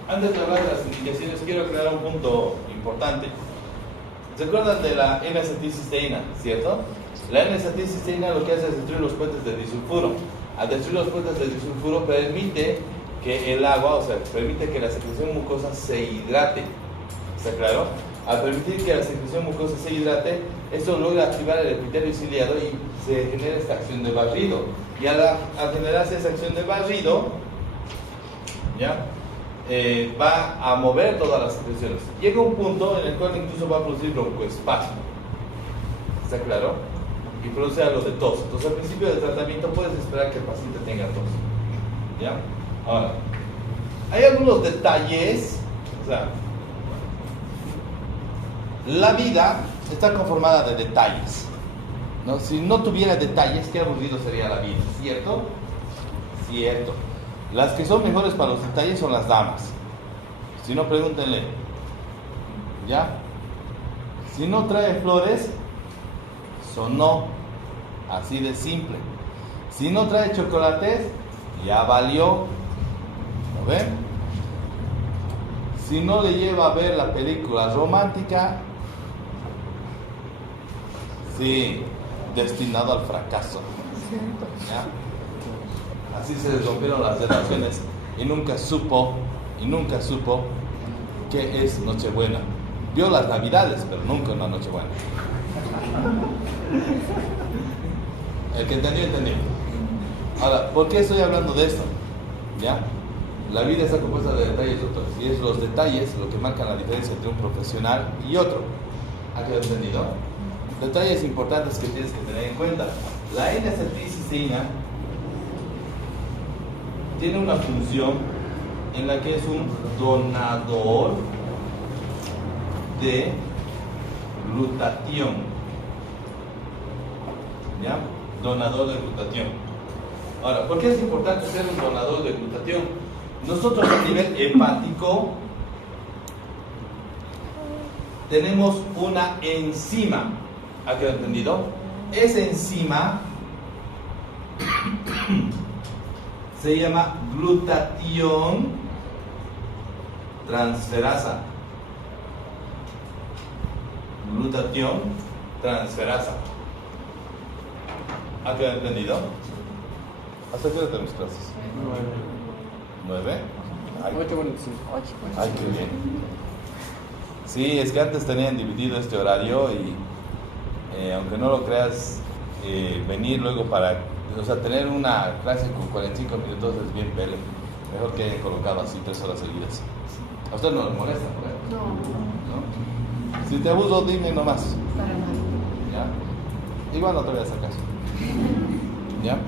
Antes de hablar de las indicaciones, quiero aclarar un punto importante. ¿Se acuerdan de la N-acetilcisteína, cierto? La N-acetilcisteína lo que hace es destruir los puentes de disulfuro. Al destruir los puentes de disulfuro permite que el agua, o sea, permite que la secreción mucosa se hidrate. ¿Está claro? Al permitir que la secreción mucosa se hidrate, esto logra activar el epitelio ciliado y se genera esta acción de barrido. Y al generarse esa acción de barrido, ¿ya? Va a mover todas las secreciones. Llega un punto en el cual incluso va a producir broncoespasmo. ¿Está claro? Y produce algo de tos. Entonces, al principio del tratamiento puedes esperar que el paciente tenga tos. ¿Ya? Ahora, hay algunos detalles. O sea, la vida está conformada de detalles, ¿no? Si no tuviera detalles, qué aburrido sería la vida, ¿cierto? Cierto. Las que son mejores para los detalles son las damas. Si no, pregúntenle. ¿Ya? Si no trae flores, sonó. Así de simple. Si no trae chocolates, ya valió. ¿Lo ven? Si no le lleva a ver la película romántica, sí, destinado al fracaso. ¿Ya? Así se les rompieron las relaciones y nunca supo qué es Nochebuena. Vio las Navidades, pero nunca una Nochebuena. El que entendió, entendió. Ahora, ¿por qué estoy hablando de esto? ¿Ya? La vida está compuesta de detalles, doctores, y es los detalles lo que marcan la diferencia entre un profesional y otro. ¿Ha quedado entendido? Detalles importantes que tienes que tener en cuenta. La N-acetilcisteína tiene una función en la que es un donador de glutatión. ¿Ya? Donador de glutatión. Ahora, ¿por qué es importante ser un donador de glutatión? Nosotros a nivel hepático tenemos una enzima. ¿Ha quedado entendido? Esa enzima se llama glutatión transferasa. Glutatión transferasa. ¿Ha quedado entendido? ¿Hasta qué hora tenemos clases? 9. Ay, 8:45. ay, qué bien. Sí, es que antes tenían dividido este horario y aunque no lo creas, venir luego para, o sea, tener una clase con 45 minutos es bien pele. Mejor que hayan colocado así 3 horas seguidas. ¿A usted no le molesta, ¿no? ¿No? Si te abuso, dime nomás. Para nada. ¿Ya? Igual no te voy a hacer caso. ¿Ya?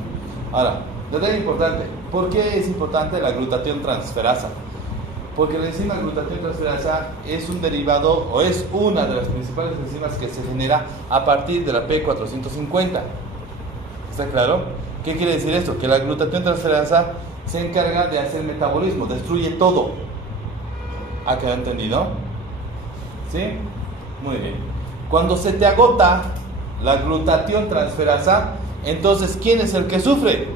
Ahora, detalle importante. ¿Por qué es importante la glutatión transferasa? Porque la enzima glutatión transferasa es un derivado o es una de las principales enzimas que se genera a partir de la P450. ¿Está claro? ¿Qué quiere decir esto? Que la glutatión transferasa se encarga de hacer metabolismo, destruye todo. ¿Ha quedado entendido? ¿Sí? Muy bien. Cuando se te agota la glutatión transferasa, entonces ¿quién es el que sufre?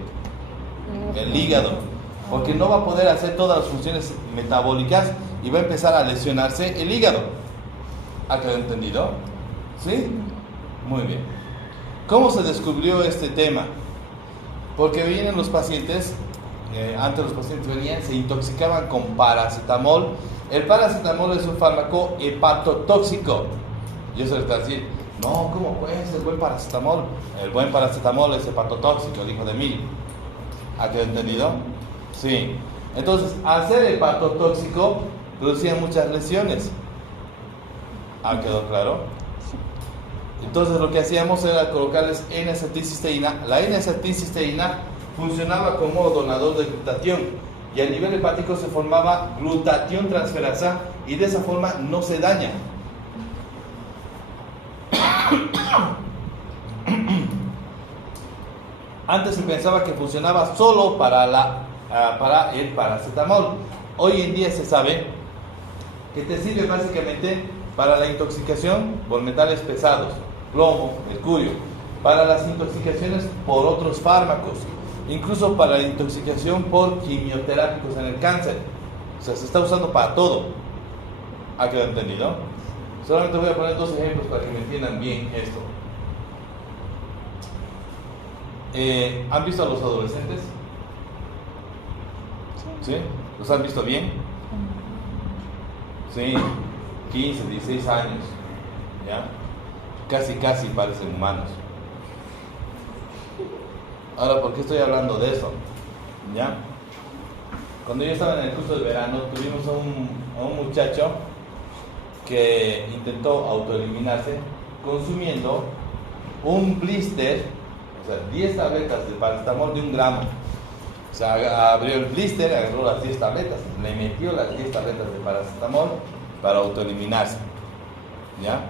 El hígado. Porque no va a poder hacer todas las funciones metabólicas y va a empezar a lesionarse el hígado. ¿Ha quedado entendido? ¿Sí? Muy bien. ¿Cómo se descubrió este tema? Porque vienen los pacientes, antes los pacientes venían, se intoxicaban con paracetamol. El paracetamol es un fármaco hepatotóxico. Yo se les voy a decir, no, ¿cómo puede ser buen paracetamol? El buen paracetamol es hepatotóxico, el hijo de mil. ¿Ha quedado entendido? Sí. Entonces, al ser hepatotóxico, producían muchas lesiones. ¿Ha quedado claro? Entonces, lo que hacíamos era colocarles N-acetilcisteína. La N-acetilcisteína funcionaba como donador de glutatión y a nivel hepático se formaba glutatión transferasa y de esa forma no se daña. Antes se pensaba que funcionaba solo para el paracetamol. Hoy en día se sabe que te sirve básicamente para la intoxicación por metales pesados, plomo, mercurio, para las intoxicaciones por otros fármacos, incluso para la intoxicación por quimioterápicos en el cáncer. O sea, se está usando para todo. ¿Ha quedado entendido? Solamente voy a poner dos ejemplos para que me entiendan bien esto. ¿Han visto a los adolescentes? ¿Sí? ¿Los han visto bien? Sí, 15, 16 años, ¿ya? Casi parecen humanos. Ahora, ¿por qué estoy hablando de eso? ¿Ya? Cuando yo estaba en el curso de verano, tuvimos a un muchacho que intentó autoeliminarse consumiendo un blister, o sea, 10 tabletas de paracetamol de 1 gramo. O sea, abrió el blister, agarró las 10 tabletas, le metió las 10 tabletas de paracetamol para autoeliminarse. ¿Ya?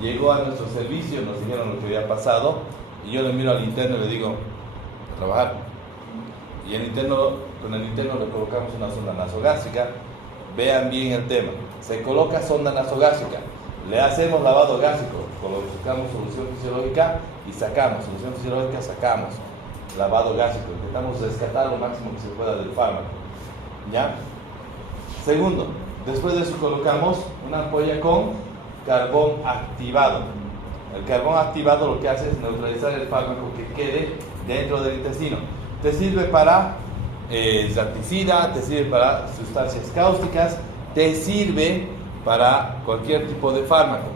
Llegó a nuestro servicio, nos dijeron lo que había pasado, y yo le miro al interno y le digo, a trabajar. Y con el interno le colocamos una sonda nasogástrica. Vean bien el tema. Se coloca sonda nasogástrica, le hacemos lavado gástrico, colocamos solución fisiológica y sacamos, solución fisiológica, sacamos lavado gástrico, intentamos rescatar lo máximo que se pueda del fármaco. ¿Ya? Segundo, después de eso colocamos una ampolla con carbón activado. El carbón activado lo que hace es neutralizar el fármaco que quede dentro del intestino. Te sirve para insecticida, te sirve para sustancias cáusticas, te sirve para cualquier tipo de fármaco,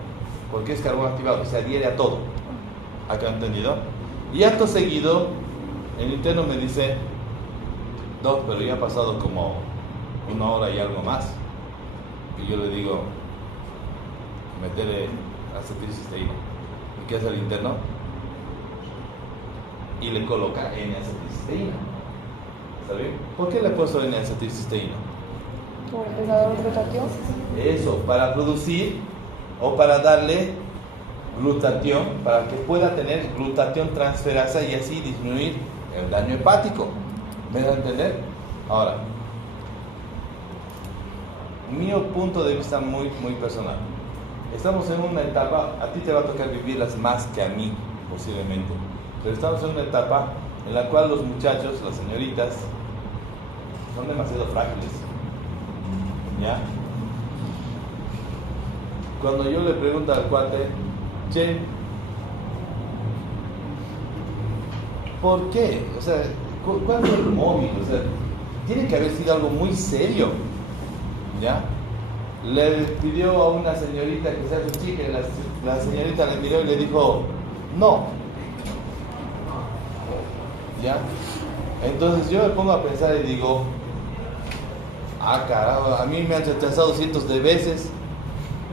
porque es carbón activado, se adhiere a todo. ¿Acá entendido? Y acto seguido, el interno me dice, Doc, pero ya ha pasado como 1 hora y algo más. Y yo le digo, meterle acetilcisteína. ¿Y qué hace el interno? Y le coloca N-acetilcisteína. ¿Está bien? ¿Por qué le he puesto N-acetilcisteína? ¿Por el pesador glutatión? Eso, para producir o para darle glutatión, para que pueda tener glutatión transferasa y así disminuir el daño hepático. ¿Me da a entender? Ahora, mi punto de vista muy personal. Estamos en una etapa, a ti te va a tocar vivirlas más que a mí, posiblemente. Pero estamos en una etapa en la cual los muchachos, las señoritas, son demasiado frágiles. ¿Ya? Cuando yo le pregunto al cuate, che, ¿por qué? O sea, ¿cuál es el móvil? O sea, tiene que haber sido algo muy serio. ¿Ya? Le pidió a una señorita que sea su chica, y la señorita le miró y le dijo, no. ¿Ya? Entonces yo me pongo a pensar y digo, carajo, a mí me han rechazado cientos de veces.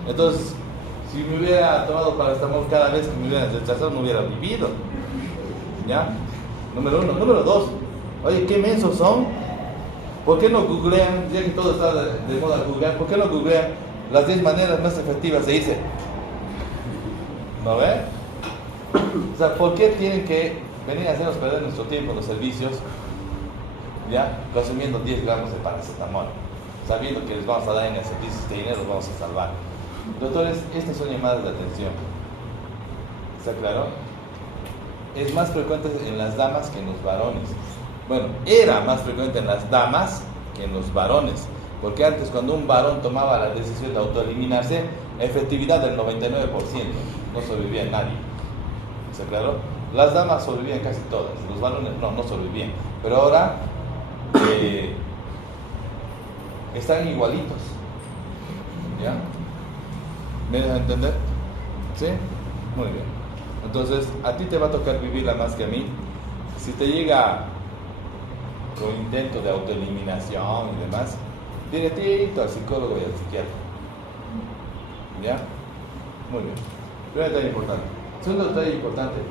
Entonces, si me hubiera tomado paracetamol cada vez que me hubieran rechazado, no hubiera vivido. ¿Ya? Número 1. Número 2, oye, qué mensos son ¿Por qué no googlean, ya que todo está de moda googlear, por qué no googlean las 10 maneras más efectivas de irse? ¿No ve? O sea, ¿por qué tienen que venir a hacernos perder nuestro tiempo en los servicios, ya, consumiendo 10 gramos de paracetamol, sabiendo que les vamos a dar en el servicio este dinero, los vamos a salvar? Doctores, estas son llamadas de atención. ¿Está claro? Es más frecuente en las damas que en los varones. Bueno, era más frecuente en las damas que en los varones, porque antes, cuando un varón tomaba la decisión de autoeliminarse, efectividad del 99%, no sobrevivía nadie. ¿Está claro? Las damas sobrevivían casi todas, los varones no sobrevivían, pero ahora están igualitos. ¿Ya? ¿Me dejan entender? ¿Sí? Muy bien. Entonces, a ti te va a tocar vivirla más que a mí. Si te llega con intento de autoeliminación y demás, directito al psicólogo y al psiquiatra. ¿Ya? Muy bien. Primer detalle importante. Segundo detalle importante.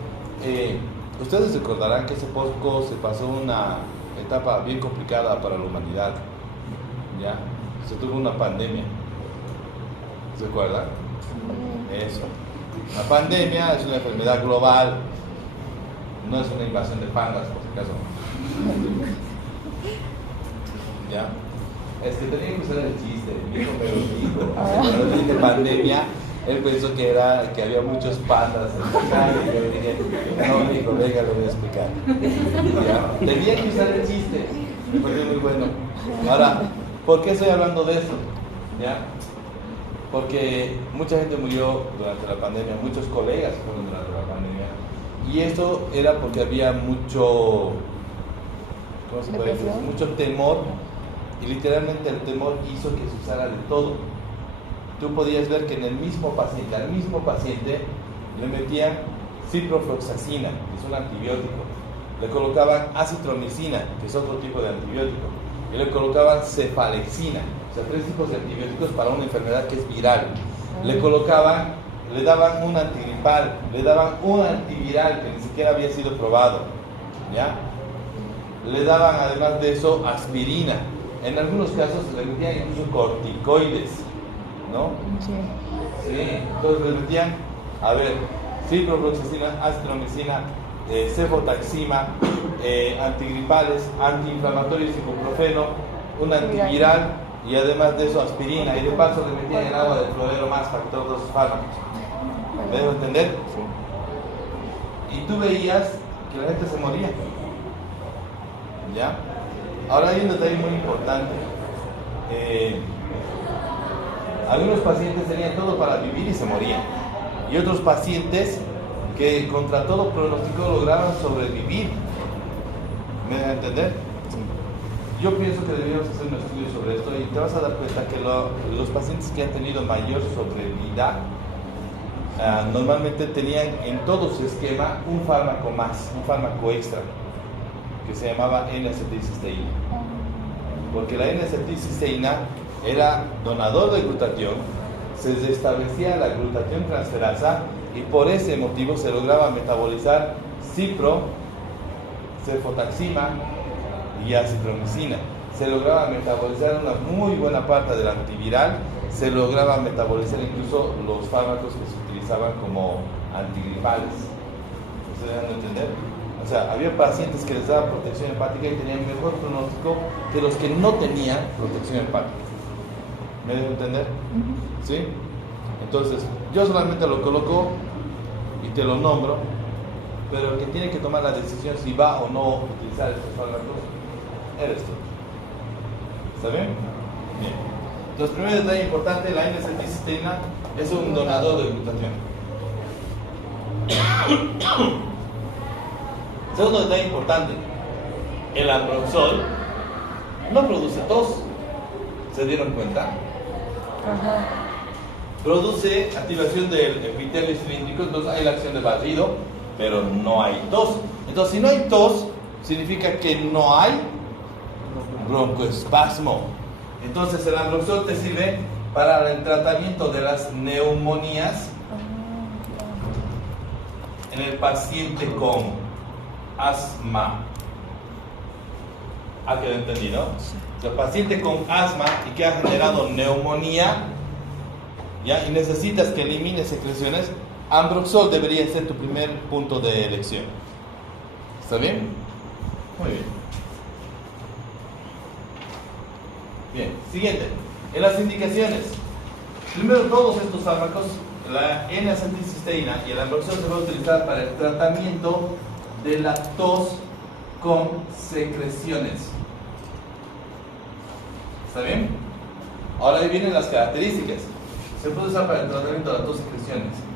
Ustedes recordarán que hace poco se pasó una etapa bien complicada para la humanidad. ¿Ya? Se tuvo una pandemia. ¿Se acuerdan? Eso. La pandemia es una enfermedad global. No es una invasión de pandas, por si acaso. ¿Ya? Es que tenía que usar el chiste, mi hijo me lo dijo. Cuando le dije pandemia, él pensó que había muchos pandas en la calle. Y yo le dije, no, mi hijo, venga, lo voy a explicar. ¿Ya? Tenía que usar el chiste. Me pareció muy bueno. Ahora, ¿por qué estoy hablando de eso? ¿Ya? Porque mucha gente murió durante la pandemia, muchos colegas fueron durante la pandemia. Y esto era porque había mucho, ¿cómo se puede decir? Mucho temor, y literalmente el temor hizo que se usara de todo. Tú podías ver que en el mismo paciente, al mismo paciente, le metían ciprofloxacina, que es un antibiótico, le colocaban acitromicina, que es otro tipo de antibiótico, y le colocaban cefalexina, o sea, 3 tipos de antibióticos para una enfermedad que es viral. Le daban un antigripal, le daban un antiviral que ni siquiera había sido probado, ¿ya? Le daban, además de eso, aspirina. En algunos casos le metían incluso corticoides, ¿no? Sí. Entonces le metían, a ver, ciprofloxacina, acitromicina, cefotaxima, antigripales, antiinflamatorios, ibuprofeno, un antiviral y además de eso aspirina, y de paso le metían el agua del florero más para todos los fármacos. ¿Me dejo entender? Sí. Y tú veías que la gente se moría. ¿Ya? Ahora hay un detalle muy importante. Algunos pacientes tenían todo para vivir y se morían. Y otros pacientes que contra todo pronóstico lograban sobrevivir. ¿Me dejan entender? Sí. Yo pienso que deberíamos hacer un estudio sobre esto y te vas a dar cuenta que los pacientes que han tenido mayor sobrevida normalmente tenían en todo su esquema un fármaco más, un fármaco extra, que se llamaba N-acetilcisteína. Porque la N-acetilcisteína era donador de glutatión, se restablecía la glutatión transferasa y por ese motivo se lograba metabolizar cipro, cefotaxima y acitromicina. Se lograba metabolizar una muy buena parte del antiviral, se lograba metabolizar incluso los fármacos que se utilizaban como antigripales. ¿Se dejan entender? O sea, había pacientes que les daban protección hepática y tenían mejor pronóstico que los que no tenían protección hepática. ¿Me dejo entender? ¿Sí? Entonces, yo solamente lo coloco y te lo nombro, pero el que tiene que tomar la decisión si va o no utilizar estos fármacos eres tú. ¿Está bien? Bien. Entonces, primer detalle importante, la N-acetilcisteína es un donador de glutatión. Segundo detalle importante, el ambroxol no produce tos. ¿Se dieron cuenta? Ajá. Produce activación del epitelio cilíndrico, entonces hay la acción de barrido, pero no hay tos. Entonces, si no hay tos, significa que no hay broncoespasmo. Entonces, el ambroxol te sirve para el tratamiento de las neumonías en el paciente con asma. ¿Ha quedado entendido? el paciente con asma y que ha generado neumonía, ¿ya? Y necesitas que elimine secreciones, Ambroxol debería ser tu primer punto de elección. ¿Está bien? Muy bien. Bien, siguiente. En las indicaciones. Primero, todos estos fármacos, la N-acetilcisteína y el Ambroxol se va a utilizar para el tratamiento de la tos con secreciones. ¿Está bien? Ahora ahí vienen las características. Se puede usar para el tratamiento de la tos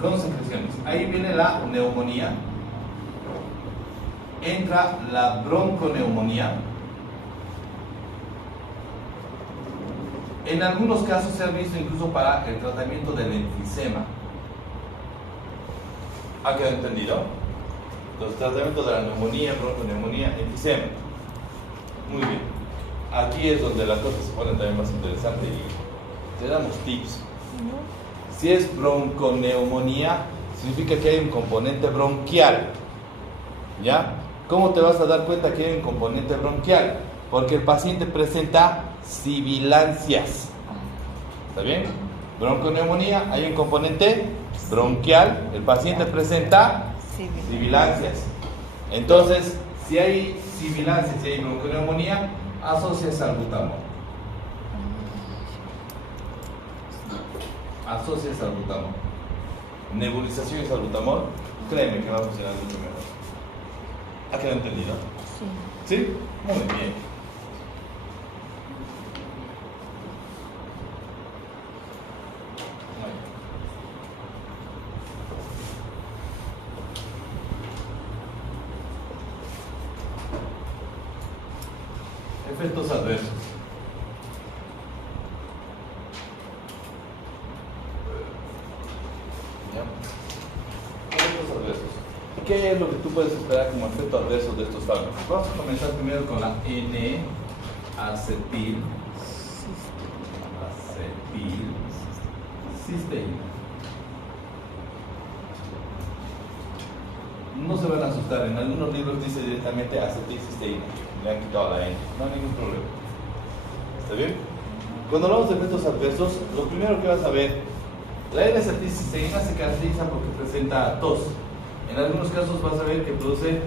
con secreciones. Ahí viene la neumonía. Entra la bronconeumonía. En algunos casos se ha visto incluso para el tratamiento del enfisema. ¿Ha quedado entendido? Los tratamientos de la neumonía, bronconeumonía, enfisema. Muy bien. Aquí es donde las cosas se ponen también más interesantes y te damos tips. Si es bronconeumonía, significa que hay un componente bronquial. ¿Ya? ¿Cómo te vas a dar cuenta que hay un componente bronquial? Porque el paciente presenta sibilancias. ¿Está bien? Bronconeumonía, hay un componente bronquial, el paciente presenta sibilancias. Entonces, si hay sibilancias, si hay bronconeumonía, asocia salbutamol. Asocia salbutamol. Nebulización y salbutamol, créeme que va a funcionar mucho mejor. ¿Ha quedado entendido? Sí. ¿Sí? Muy bien. Efectos adversos. ¿Ya? Efectos adversos. ¿Qué es lo que tú puedes esperar como efecto adverso de estos fármacos? Vamos a comenzar primero con la N-acetilcisteína. No se van a asustar, en algunos libros dice directamente acetilcisteína, le han quitado la N, no hay ningún problema. ¿Está bien? Cuando hablamos de efectos adversos, lo primero que vas a ver, la N-acetilcisteína se caracteriza porque presenta tos. En algunos casos vas a ver que produce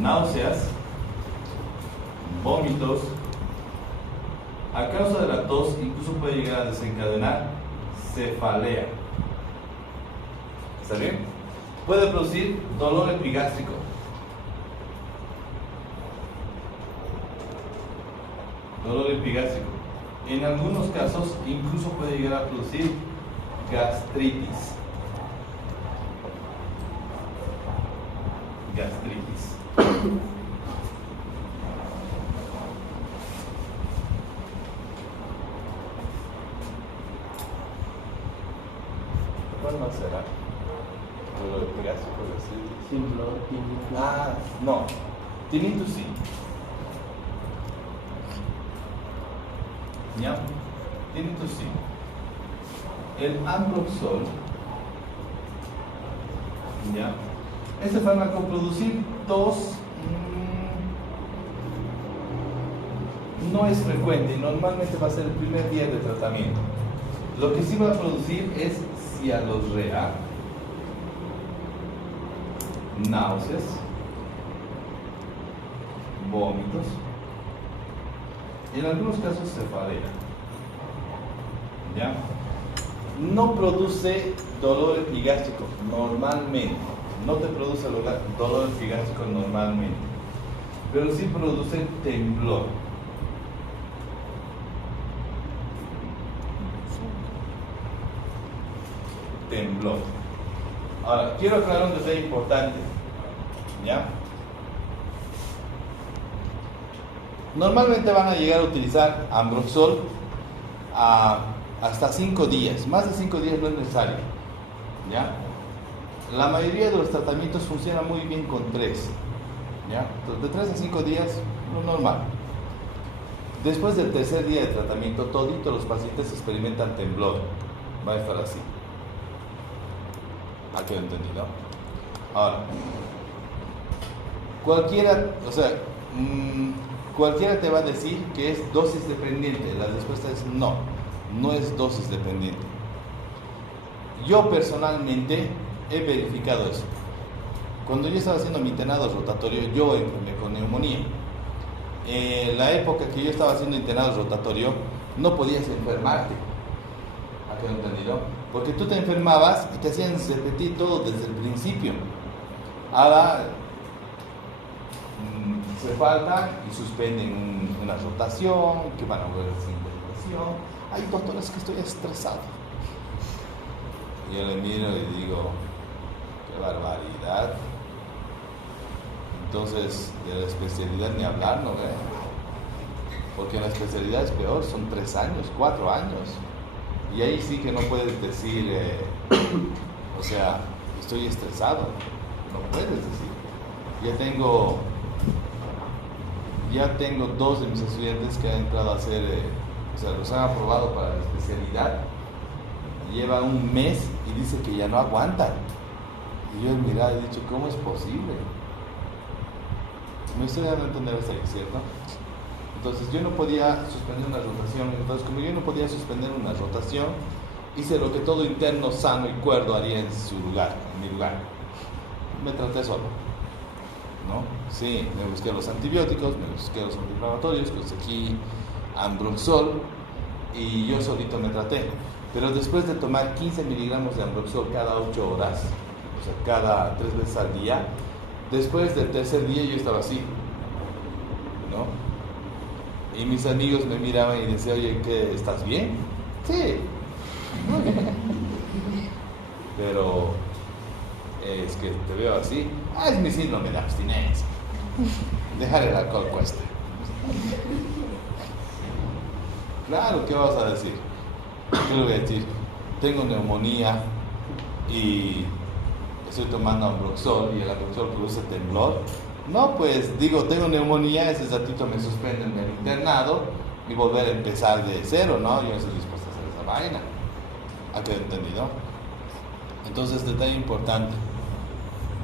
náuseas, vómitos. A causa de la tos, incluso puede llegar a desencadenar cefalea. ¿Está bien? Puede producir dolor epigástrico. Dolor epigástrico. En algunos casos, incluso puede llegar a producir gastritis. ¿Cuál más será? Dolor epigástrico, gastritis. Tinnitus. Ah, no. Tinnitus sí. ¿Ya? Tinnitus sí. El Ambroxol, ¿ya? Este fármaco producir tos no es frecuente y normalmente va a ser el primer día de tratamiento. Lo que sí va a producir es cialorrea, náuseas, vómitos y en algunos casos cefalea. ¿Ya? No produce dolor epigástrico normalmente. No te produce dolor epigástrico normalmente, pero sí produce temblor. Temblor. Ahora, quiero aclarar un detalle importante. ¿Ya? Normalmente van a llegar a utilizar Ambroxol hasta 5 días. Más de 5 días no es necesario. ¿Ya? La mayoría de los tratamientos funcionan muy bien con 3. ¿Ya? Entonces, de 3 a 5 días, lo normal. Después del tercer día de tratamiento, toditos los pacientes experimentan temblor. Va a estar así. ¿Ha quedado entendido? Ahora, cualquiera, o sea, cualquiera te va a decir que es dosis dependiente. La respuesta es no, no es dosis dependiente. Yo personalmente he verificado eso. Cuando yo estaba haciendo mi internado rotatorio, yo enfermé con neumonía. En la época que yo estaba haciendo internado rotatorio, no podías enfermarte. ¿A qué no entendido? Porque tú te enfermabas y te hacían repetir todo desde el principio. Ahora se falta y suspenden una rotación, que van a volver a hacer intervención. Ay, doctor, es que estoy estresado. Y yo le miro y digo, qué barbaridad. Entonces, de la especialidad ni hablar, ¿no? Porque en la especialidad es peor, son 3 años, 4 años. Y ahí sí que no puedes decir, o sea, estoy estresado. No puedes decir. Ya tengo 2 de mis estudiantes que han entrado a hacer, o sea, los han aprobado para la especialidad. Lleva un mes y dice que ya no aguantan. Y yo he mirado y he dicho, ¿cómo es posible? Me estoy dando a entender hasta ahí, ¿cierto? Entonces yo no podía suspender una rotación. Entonces, como yo no podía suspender una rotación, hice lo que todo interno sano y cuerdo haría en su lugar, en mi lugar. Me traté solo, ¿no? Sí, me busqué los antibióticos, me busqué los antiinflamatorios, conseguí Ambroxol y yo solito me traté. Pero después de tomar 15 miligramos de Ambroxol cada 8 horas, o sea, cada 3 veces al día, después del tercer día yo estaba así, ¿no? Y mis amigos me miraban y decían, oye, ¿qué? ¿Estás bien? Sí. Pero es que te veo así. Es mi síndrome de abstinencia. Dejar el alcohol cuesta. Claro, ¿qué vas a decir? ¿Qué le voy a decir? Tengo neumonía y estoy tomando Ambroxol y el Ambroxol produce temblor. No, pues digo, tengo neumonía, ese ratito me suspenden el internado y volver a empezar de cero, ¿no? Yo no estoy dispuesto a hacer esa vaina. ¿Ha quedado entendido? Entonces, detalle importante,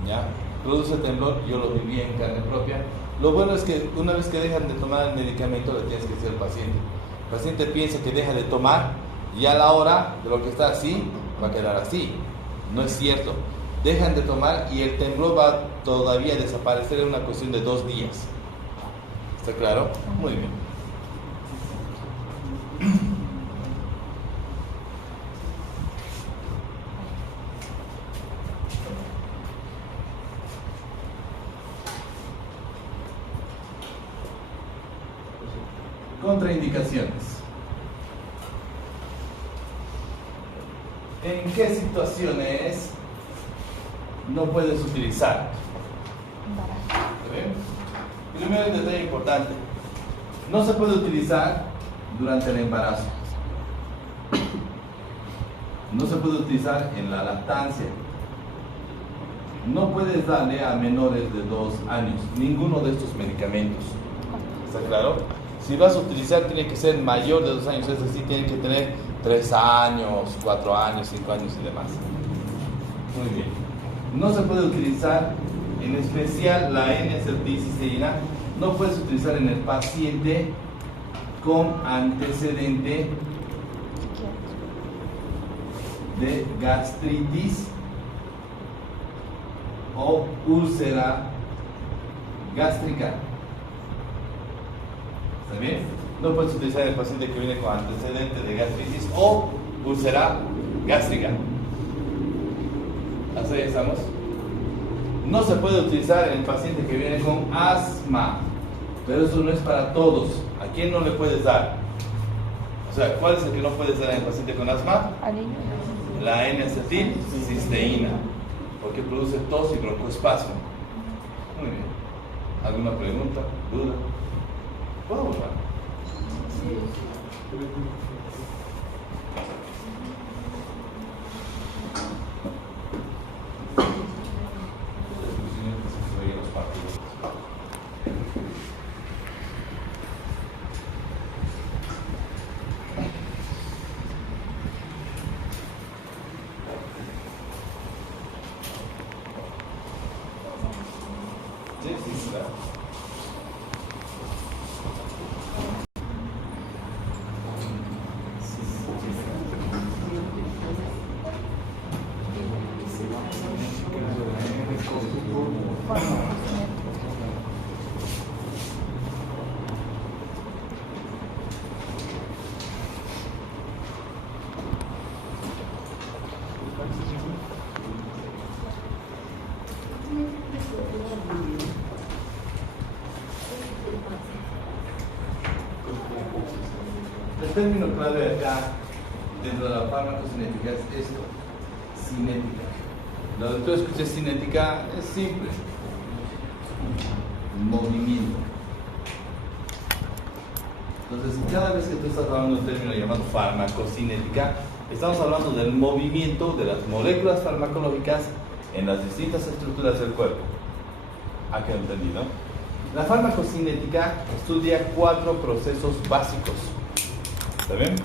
¿ya? Produce temblor, yo lo viví en carne propia. Lo bueno es que una vez que dejan de tomar el medicamento, le tienes que decir al paciente. El paciente piensa que deja de tomar y a la hora de lo que está así, va a quedar así. No es cierto. Dejan de tomar y el temblor va todavía a desaparecer en una cuestión de 2 días. ¿Está claro? Muy bien. Contraindicaciones. ¿En qué situaciones no puedes utilizar? ¿Está bien? Primero, el detalle importante. No se puede utilizar durante el embarazo. No se puede utilizar en la lactancia. No puedes darle a menores de 2 años ninguno de estos medicamentos. ¿Está claro? Si vas a utilizar, tiene que ser mayor de 2 años, es decir, tiene que tener 3 años, 4 años, 5 años y demás. Muy bien. No se puede utilizar, en especial la N-acetilcisteína, no puedes utilizar en el paciente con antecedente de gastritis o úlcera gástrica. ¿Está bien? No puedes utilizar en el paciente que viene con antecedente de gastritis o úlcera gástrica. ¿Hasta ahí estamos? No se puede utilizar en el paciente que viene con asma, pero eso no es para todos. ¿A quién no le puedes dar? O sea, ¿cuál es el que no puedes dar en el paciente con asma? La N-acetilcisteína, porque produce tos y broncoespasmo. Muy bien. ¿Alguna pregunta? ¿Duda? ¿Puedo volver? término clave acá, dentro de la farmacocinética, es esto: cinética. Lo que tú escuchas cinética es simple: movimiento. Entonces, cada vez que tú estás hablando de un término llamado farmacocinética, estamos hablando del movimiento de las moléculas farmacológicas en las distintas estructuras del cuerpo. ¿Ha quedado entendido? La farmacocinética estudia 4 procesos básicos. ¿Está bien?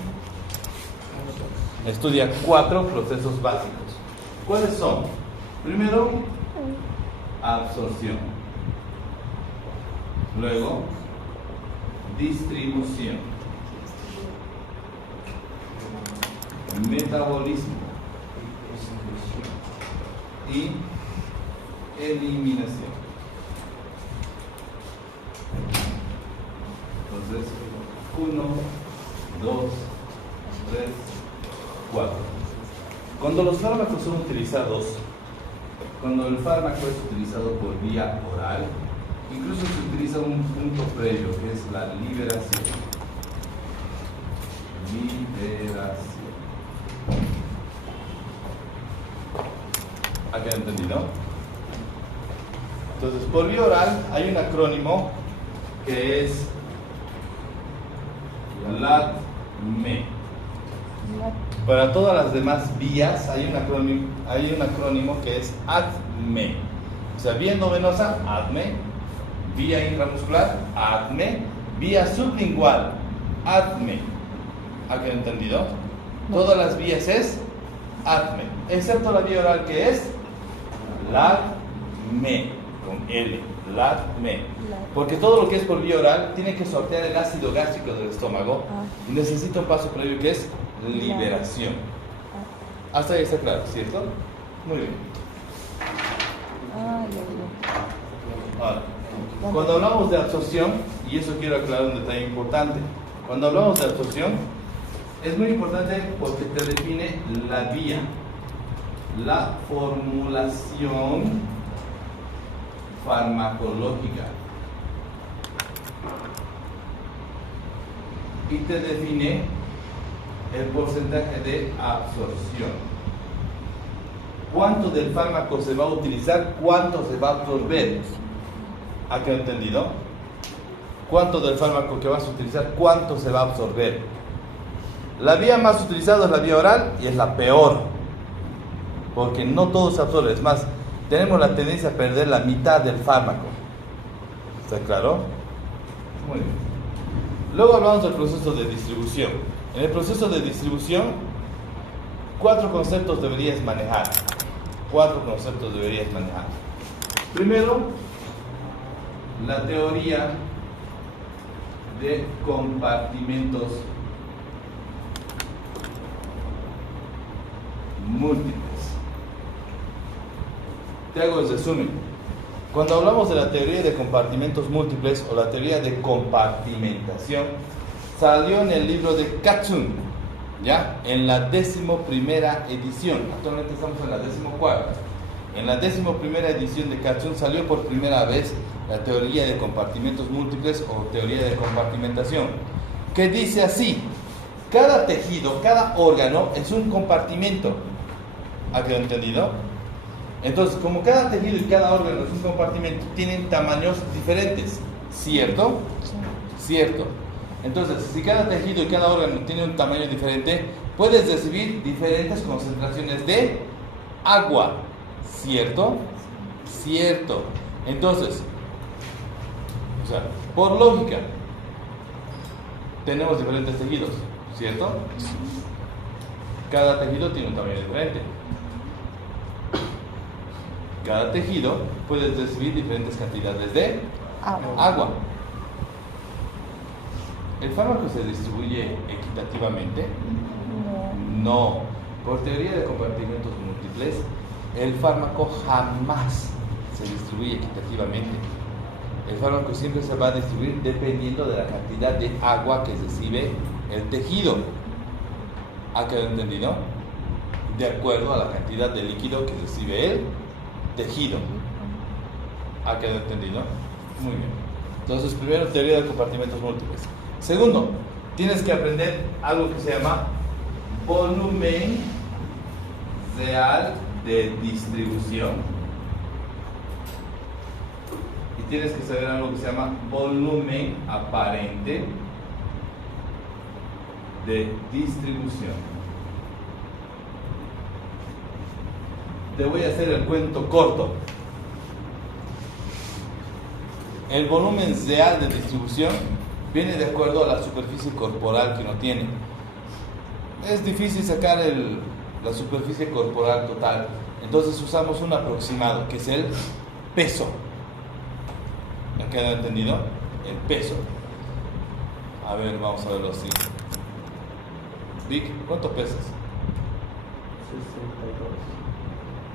Estudia 4 procesos básicos. ¿Cuáles son? Primero, absorción. Luego, distribución. Metabolismo. Y eliminación. Entonces, 1, 2, 3, 4. Cuando los fármacos son utilizados, cuando el fármaco es utilizado por vía oral, incluso se utiliza un punto previo que es la liberación. Liberación. ¿Ha quedado entendido? Entonces, por vía oral hay un acrónimo que es LATME. Para todas las demás vías hay un acrónimo que es ADME. O sea, vía endovenosa, ADME; vía intramuscular, ADME; vía sublingual, ADME. ¿Ha quedado entendido? Todas las vías es ADME, excepto la vía oral, que es LATME, con L, LATME. Porque todo lo que es por vía oral tiene que sortear el ácido gástrico del estómago y necesita un paso previo que es liberación. Hasta ahí está claro, ¿cierto? Muy bien. Ahora, cuando hablamos de absorción, y eso quiero aclarar un detalle importante, cuando hablamos de absorción, es muy importante porque te define la vía, la formulación farmacológica, y te define el porcentaje de absorción. ¿Cuánto del fármaco se va a utilizar? ¿Cuánto se va a absorber? ¿Ha quedado entendido? ¿Cuánto del fármaco que vas a utilizar? ¿Cuánto se va a absorber? La vía más utilizada es la vía oral y es la peor, porque no todo se absorbe. Es más, tenemos la tendencia a perder la mitad del fármaco. ¿Está claro? Muy bien. Luego hablamos del proceso de distribución. En el proceso de distribución, 4 conceptos deberías manejar. 4 conceptos deberías manejar. Primero, la teoría de compartimentos múltiples. Te hago el resumen. Cuando hablamos de la teoría de compartimentos múltiples o la teoría de compartimentación, salió en el libro de Katsun, ¿ya? En la 11ª edición. Actualmente estamos en la 14ª. En la 11ª edición de Katsun salió por primera vez la teoría de compartimentos múltiples o teoría de compartimentación, que dice así: cada tejido, cada órgano es un compartimento. ¿Ha quedado entendido? Entonces, como cada tejido y cada órgano es un compartimento, tienen tamaños diferentes, ¿cierto? Cierto. Entonces, si cada tejido y cada órgano tiene un tamaño diferente, puedes recibir diferentes concentraciones de agua, ¿cierto? Cierto. Entonces, o sea, por lógica, tenemos diferentes tejidos, ¿cierto? Cada tejido tiene un tamaño diferente. Cada tejido puede recibir diferentes cantidades de agua. ¿El fármaco se distribuye equitativamente? No. Por teoría de compartimentos múltiples, el fármaco jamás se distribuye equitativamente. El fármaco siempre se va a distribuir dependiendo de la cantidad de agua que recibe el tejido. ¿Ha quedado entendido? De acuerdo a la cantidad de líquido que recibe el tejido. ¿Ha quedado entendido? Muy bien. Entonces, primero, teoría de compartimentos múltiples. Segundo, tienes que aprender algo que se llama volumen real de distribución. Y tienes que saber algo que se llama volumen aparente de distribución. Te voy a hacer el cuento corto. El volumen real de distribución viene de acuerdo a la superficie corporal que uno tiene. Es difícil sacar la superficie corporal total, entonces usamos un aproximado que es el peso. ¿Me queda entendido? El peso. A ver, vamos a verlo así. Vic, ¿cuánto pesas? 62.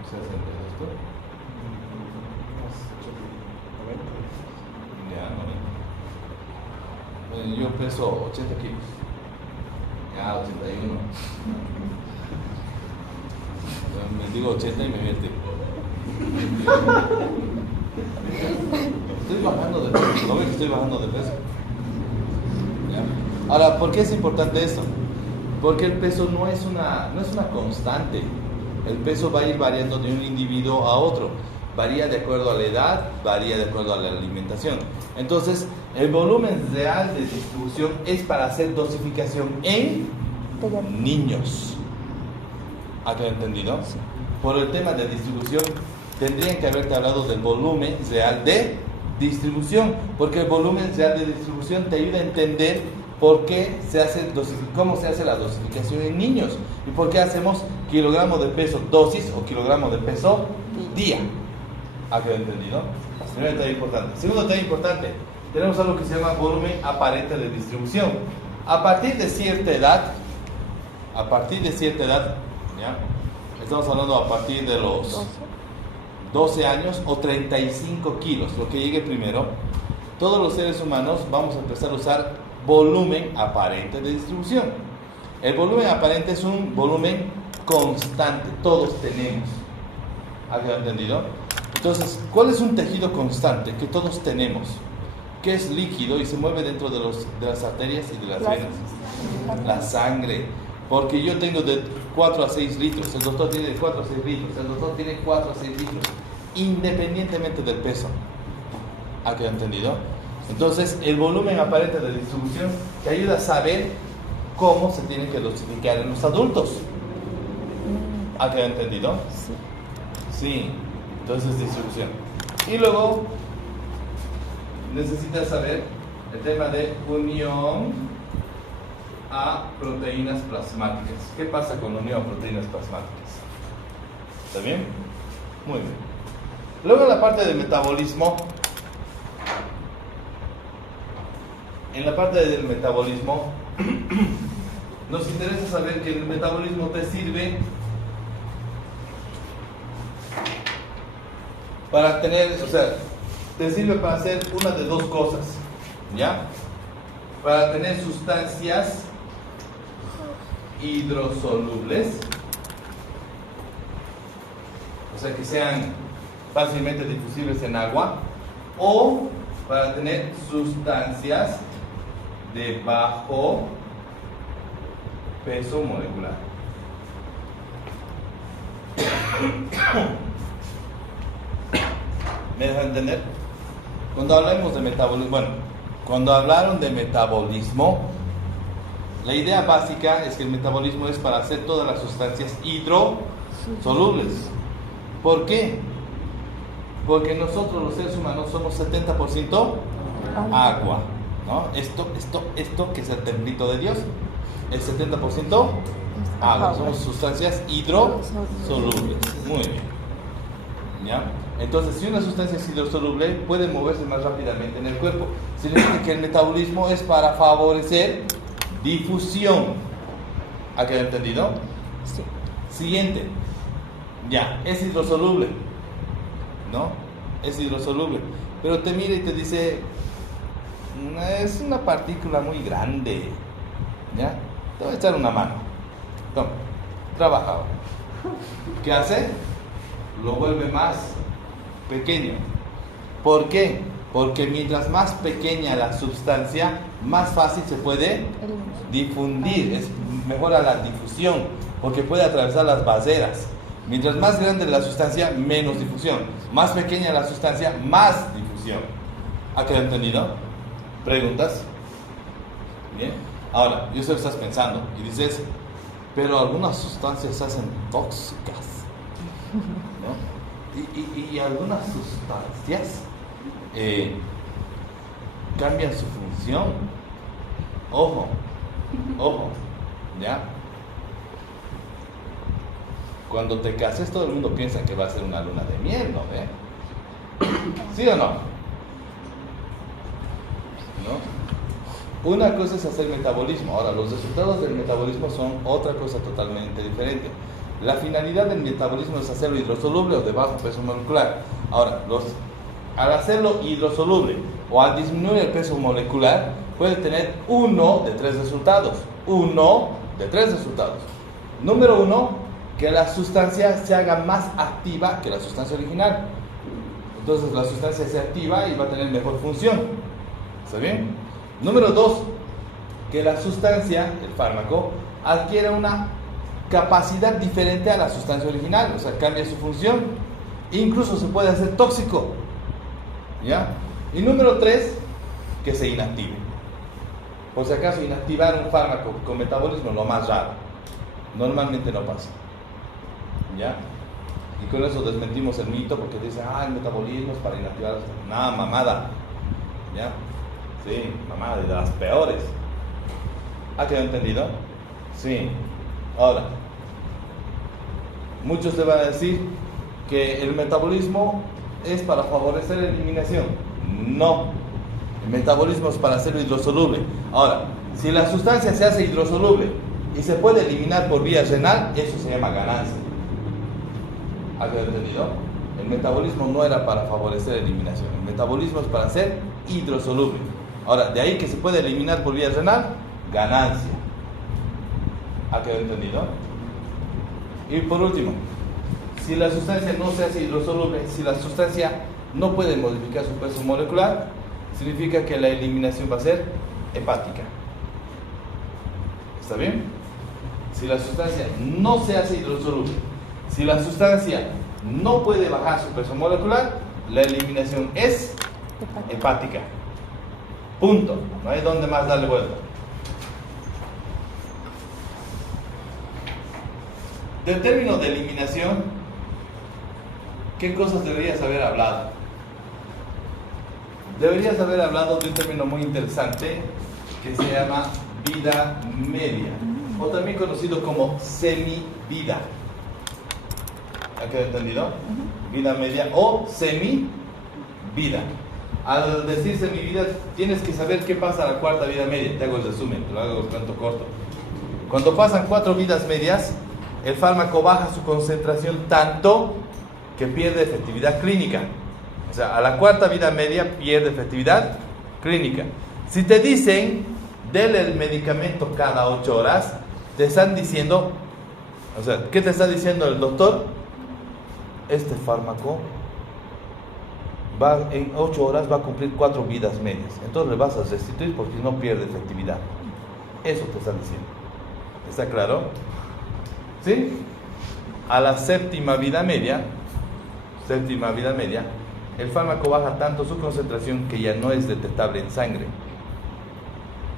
62, ¿tú? Ya, 90. Bueno, yo peso 80 kilos. Ya, 81. Me digo 80 y me miente. Estoy bajando de peso. ¿No ves que estoy bajando de peso? ¿Ya? Ahora, ¿por qué es importante esto? Porque el peso no es una constante. El peso va a ir variando de un individuo a otro. Varía de acuerdo a la edad, varía de acuerdo a la alimentación. Entonces, el volumen real de distribución es para hacer dosificación en niños. ¿Ha quedado entendido? Por el tema de distribución, tendrían que haberte hablado del volumen real de distribución, porque el volumen real de distribución te ayuda a entender por qué se hace cómo se hace la dosificación en niños y por qué hacemos kilogramo de peso dosis o kilogramo de peso día. ¿Ha quedado entendido? Primer detalle importante. Segundo detalle importante, tenemos algo que se llama volumen aparente de distribución. A partir de cierta edad, ¿ya? Estamos hablando a partir de los 12 años o 35 kilos, lo que llegue primero, todos los seres humanos vamos a empezar a usar volumen aparente de distribución. El volumen aparente es un volumen constante, todos tenemos. ¿Ha quedado entendido? Entonces, ¿cuál es un tejido constante que todos tenemos? Que es líquido y se mueve dentro de las arterias y de las venas. La sangre. Porque yo tengo de 4 a 6 litros, el doctor tiene de 4 a 6 litros, el doctor tiene 4 a 6 litros, independientemente del peso. ¿Ha quedado entendido? Entonces, el volumen aparente de distribución te ayuda a saber cómo se tiene que dosificar en los adultos. ¿Ha quedado entendido? Sí. Sí, entonces distribución. Y luego, necesitas saber el tema de unión a proteínas plasmáticas. ¿Qué pasa con unión a proteínas plasmáticas? ¿Está bien? Muy bien. Luego en la parte del metabolismo, nos interesa saber que el metabolismo te sirve para tener, te sirve para hacer una de dos cosas, ¿ya? Para tener sustancias hidrosolubles, o sea que sean fácilmente difusibles en agua, o para tener sustancias de bajo peso molecular. ¿Me dejan entender? Cuando hablamos de metabolismo, cuando hablaron de metabolismo, la idea básica es que el metabolismo es para hacer todas las sustancias hidrosolubles. ¿Por qué? Porque nosotros los seres humanos somos 70% agua, ¿no? Esto que es el templito de Dios, es 70% agua, somos sustancias hidrosolubles. Muy bien, ¿ya? Entonces, si una sustancia es hidrosoluble, puede moverse más rápidamente en el cuerpo. Significa que el metabolismo es para favorecer difusión. ¿Ha quedado entendido? Sí. Siguiente. Ya, es hidrosoluble, ¿no? Es hidrosoluble. Pero te mira y te dice, es una partícula muy grande, ¿ya? Te voy a echar una mano. Toma, trabaja ahora. ¿Qué hace? Lo vuelve más pequeño. ¿Por qué? Porque mientras más pequeña la sustancia, más fácil se puede difundir, mejora la difusión, porque puede atravesar las barreras. Mientras más grande la sustancia, menos difusión. Más pequeña la sustancia, más difusión. ¿Ha quedado entendido? ¿Preguntas? Bien. Ahora, yo sé que estás pensando y dices, pero algunas sustancias se hacen tóxicas, ¿no? Y algunas sustancias cambian su función. Ojo, ¿ya? Cuando te cases, todo el mundo piensa que va a ser una luna de miel, ¿no? ¿Sí o no? ¿No? Una cosa es hacer metabolismo. Ahora, los resultados del metabolismo son otra cosa totalmente diferente. La finalidad del metabolismo es hacerlo hidrosoluble o de bajo peso molecular. Ahora, al hacerlo hidrosoluble o al disminuir el peso molecular, puede tener uno de tres resultados. Número uno, que la sustancia se haga más activa que la sustancia original. Entonces la sustancia se activa y va a tener mejor función. ¿Está bien? Número dos, que la sustancia, el fármaco, adquiere una capacidad diferente a la sustancia original, o sea, cambia su función. Incluso se puede hacer tóxico. ¿Ya? Y número tres, que se inactive. Por si acaso, inactivar un fármaco con metabolismo es lo más raro. Normalmente no pasa. ¿Ya? Y con eso desmentimos el mito porque dicen, el metabolismo es para inactivar. Nada, mamada. ¿Ya? Sí, mamada, de las peores. ¿Ha quedado entendido? Sí. Ahora, muchos te van a decir que el metabolismo es para favorecer la eliminación. No. El metabolismo es para hacerlo hidrosoluble. Ahora, si la sustancia se hace hidrosoluble y se puede eliminar por vía renal, eso se llama ganancia. ¿Ha quedado entendido? El metabolismo no era para favorecer la eliminación. El metabolismo es para hacer hidrosoluble. Ahora, de ahí que se puede eliminar por vía renal, ganancia. ¿Ha quedado entendido? Y por último, si la sustancia no se hace hidrosoluble, si la sustancia no puede modificar su peso molecular, significa que la eliminación va a ser hepática. ¿Está bien? Si la sustancia no se hace hidrosoluble, si la sustancia no puede bajar su peso molecular, la eliminación es hepática. Punto. No hay donde más darle vuelta. Del término de eliminación, ¿qué cosas deberías haber hablado? Deberías haber hablado de un término muy interesante que se llama vida media, o también conocido como semivida. ¿Ha quedado entendido? Vida media o semivida. Al decir semivida, tienes que saber qué pasa a la cuarta vida media. Te hago el resumen, te lo hago cuento corto. Cuando pasan 4 vidas medias, el fármaco baja su concentración tanto que pierde efectividad clínica. O sea, a la cuarta vida media pierde efectividad clínica. Si te dicen, dele el medicamento cada 8 horas, te están diciendo, o sea, ¿qué te está diciendo el doctor? Este fármaco en 8 horas va a cumplir 4 vidas medias. Entonces le vas a restituir porque no pierde efectividad. Eso te están diciendo. ¿Está claro? ¿Sí? A la séptima vida media, el fármaco baja tanto su concentración que ya no es detectable en sangre.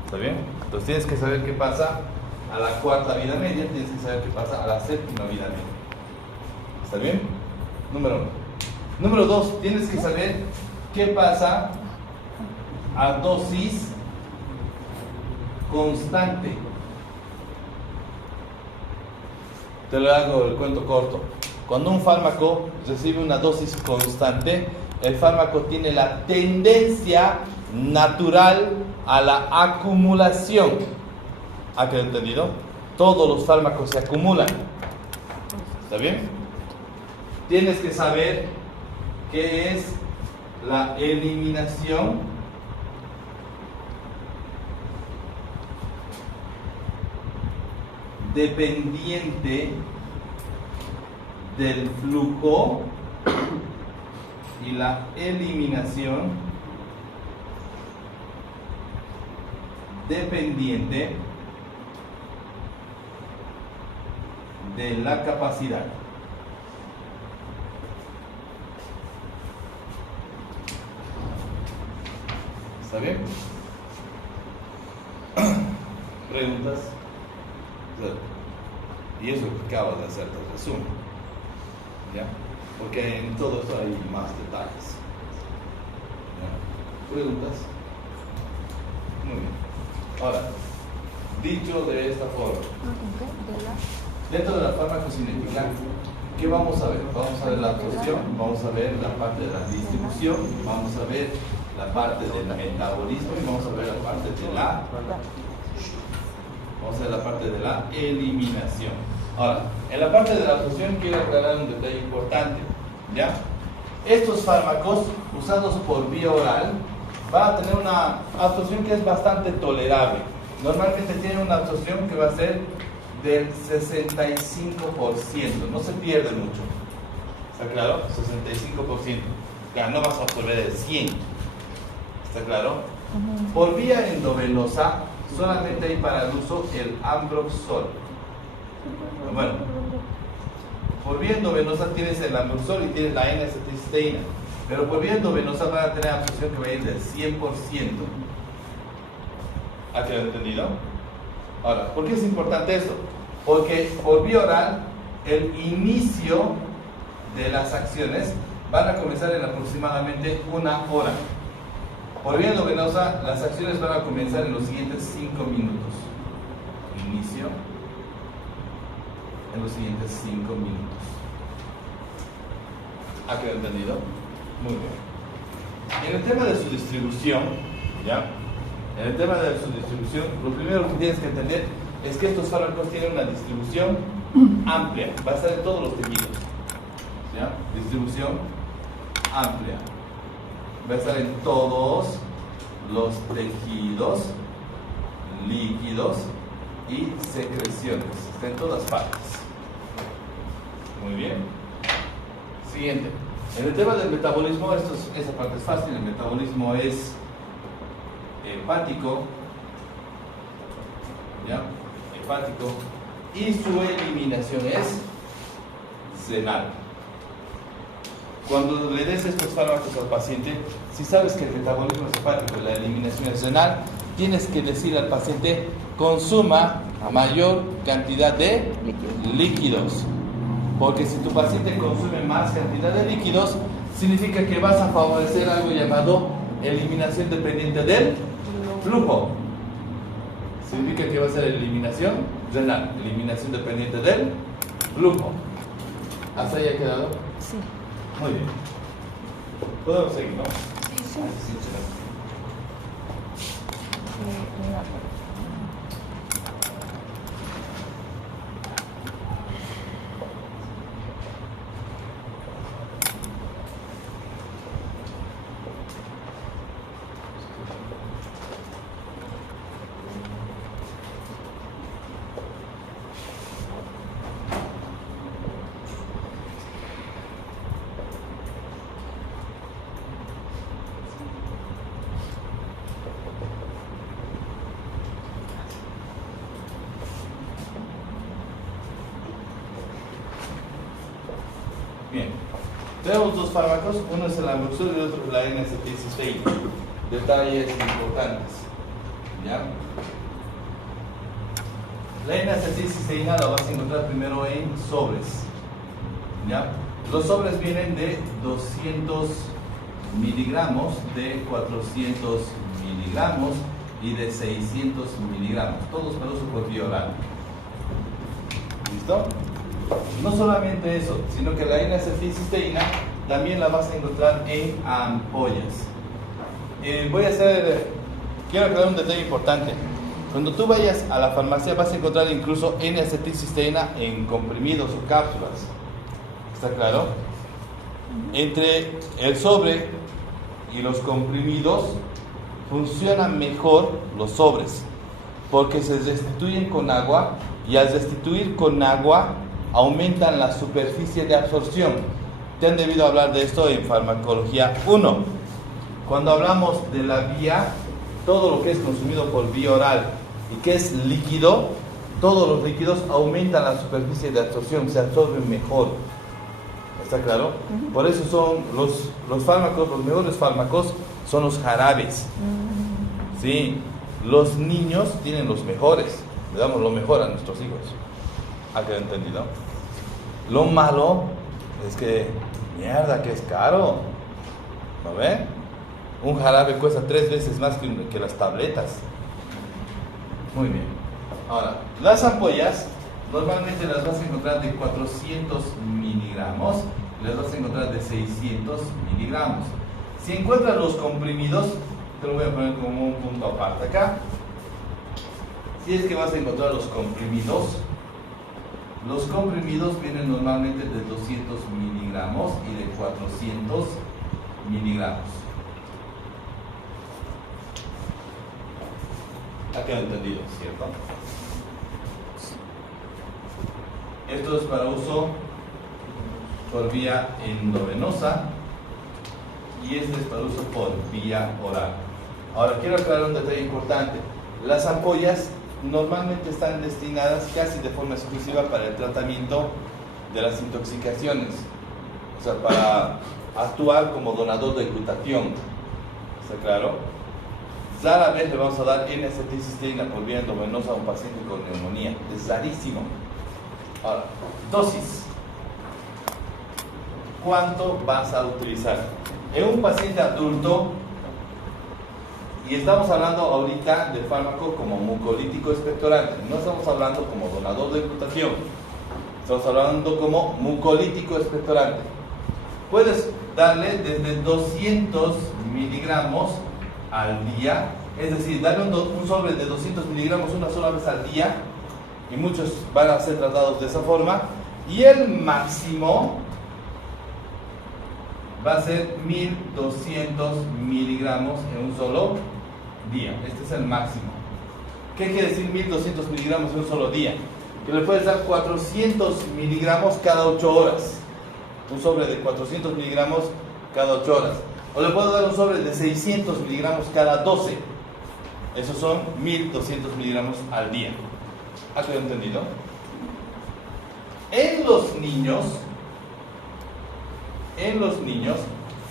¿Está bien? Entonces tienes que saber qué pasa a la cuarta vida media, tienes que saber qué pasa a la séptima vida media. ¿Está bien? Número 1. Número 2, tienes que saber qué pasa a dosis constante. Te lo hago el cuento corto. Cuando un fármaco recibe una dosis constante, el fármaco tiene la tendencia natural a la acumulación. ¿Ha quedado entendido? Todos los fármacos se acumulan. ¿Está bien? Tienes que saber qué es la eliminación dependiente del flujo y la eliminación dependiente de la capacidad. ¿Está bien? ¿Preguntas? Y eso que acabas de hacer el resumen, ¿ya? Porque en todo esto hay más detalles. ¿Ya? ¿Preguntas? Muy bien. Ahora, dicho de esta forma, dentro de la farmacocinética, ¿qué vamos a ver? Vamos a ver la absorción, vamos a ver la parte de la distribución, vamos a ver la parte del metabolismo y vamos a ver la parte de la eliminación. Ahora, en la parte de la absorción quiero aclarar un detalle importante, ¿ya? Estos fármacos usados por vía oral van a tener una absorción que es bastante tolerable. Normalmente tienen una absorción que va a ser del 65%, no se pierde mucho. ¿Está claro? 65%. Claro, no vas a absorber el 100%. ¿Está claro? Por vía endovenosa solamente hay para el uso el Ambroxol. Bueno, por vía endovenosa tienes el Ambroxol y tienes la N-acetilcisteína, pero por vía endovenosa van a tener absorción que va a ir del 100%. ¿Ha quedado entendido? Ahora, ¿por qué es importante esto? Porque por vía oral el inicio de las acciones van a comenzar en aproximadamente 1 hora. Por vía endovenosa las acciones van a comenzar en los siguientes 5 minutos. Inicio en los siguientes 5 minutos. ¿Ha quedado entendido? Muy bien. En el tema de su distribución, ¿ya? En el tema de su distribución, lo primero que tienes que entender es que estos fármacos tienen una distribución amplia, va a estar en todos los tejidos, ¿ya? Distribución amplia, va a estar en todos los tejidos, líquidos y secreciones, está en todas partes. Muy bien. Siguiente. En el tema del metabolismo, esa parte es fácil, el metabolismo es hepático, ¿ya? Hepático, y su eliminación es renal. Cuando le des estos fármacos al paciente, si sabes que el metabolismo es hepático y la eliminación es renal, tienes que decir al paciente consuma mayor cantidad de líquidos, porque si tu paciente consume más cantidad de líquidos, significa que vas a favorecer algo llamado eliminación dependiente del flujo. Significa que va a ser eliminación renal, eliminación dependiente del flujo. ¿Hasta ahí ha quedado? Sí. Muy bien. ¿Podemos seguir, no? Sí. Bien, tenemos dos fármacos, uno es el Ambroxol y el otro es la N-acetilcisteína. Detalles importantes, ¿ya? La N-acetilcisteína la vas a encontrar primero en sobres, ¿ya? Los sobres vienen de 200 miligramos, de 400 miligramos y de 600 miligramos, todos para uso por vía oral. ¿Listo? No solamente eso, sino que la N-acetilcisteína también la vas a encontrar en ampollas. Quiero aclarar un detalle importante. Cuando tú vayas a la farmacia vas a encontrar incluso N-acetilcisteína en comprimidos o cápsulas. ¿Está claro? Entre el sobre y los comprimidos funcionan mejor los sobres, porque se destituyen con agua y al destituir con agua aumentan la superficie de absorción. Te han debido hablar de esto en farmacología 1. Cuando hablamos de la vía todo lo que es consumido por vía oral y que es líquido, todos los líquidos aumentan la superficie de absorción, se absorben mejor. ¿Está claro? Por eso son los fármacos, los mejores fármacos son los jarabes. Sí, los niños tienen los mejores, le damos lo mejor a nuestros hijos. ¿Ha quedado entendido? Lo malo es que, mierda, que es caro. ¿No ven? Un jarabe cuesta 3 veces más que las tabletas. Muy bien. Ahora, las ampollas normalmente las vas a encontrar de 400 miligramos, las vas a encontrar de 600 miligramos. Si encuentras los comprimidos, te lo voy a poner como un punto aparte acá. Si es que vas a encontrar los comprimidos vienen normalmente de 200 miligramos y de 400 miligramos. Ha quedado entendido, ¿cierto? Esto es para uso por vía endovenosa y este es para uso por vía oral. Ahora quiero aclarar un detalle importante. Las ampollas normalmente están destinadas casi de forma exclusiva para el tratamiento de las intoxicaciones, o sea, para actuar como donador de glutatión. ¿Está claro? Rara vez le vamos a dar N-acetilcisteína por vía endovenosa a un paciente con neumonía. Es rarísimo. Ahora, dosis. ¿Cuánto vas a utilizar? En un paciente adulto, y estamos hablando ahorita de fármaco como mucolítico expectorante, no estamos hablando como donador de glutatión, estamos hablando como mucolítico expectorante. Puedes darle desde 200 miligramos al día, es decir, darle un sobre de 200 miligramos una sola vez al día, y muchos van a ser tratados de esa forma, y el máximo va a ser 1200 miligramos en un solo día. Este es el máximo. ¿Qué quiere decir 1200 miligramos en un solo día? Que le puedes dar 400 miligramos cada 8 horas. Un sobre de 400 miligramos cada 8 horas. O le puedo dar un sobre de 600 miligramos cada 12. Esos son 1200 miligramos al día. ¿Has entendido? En los niños,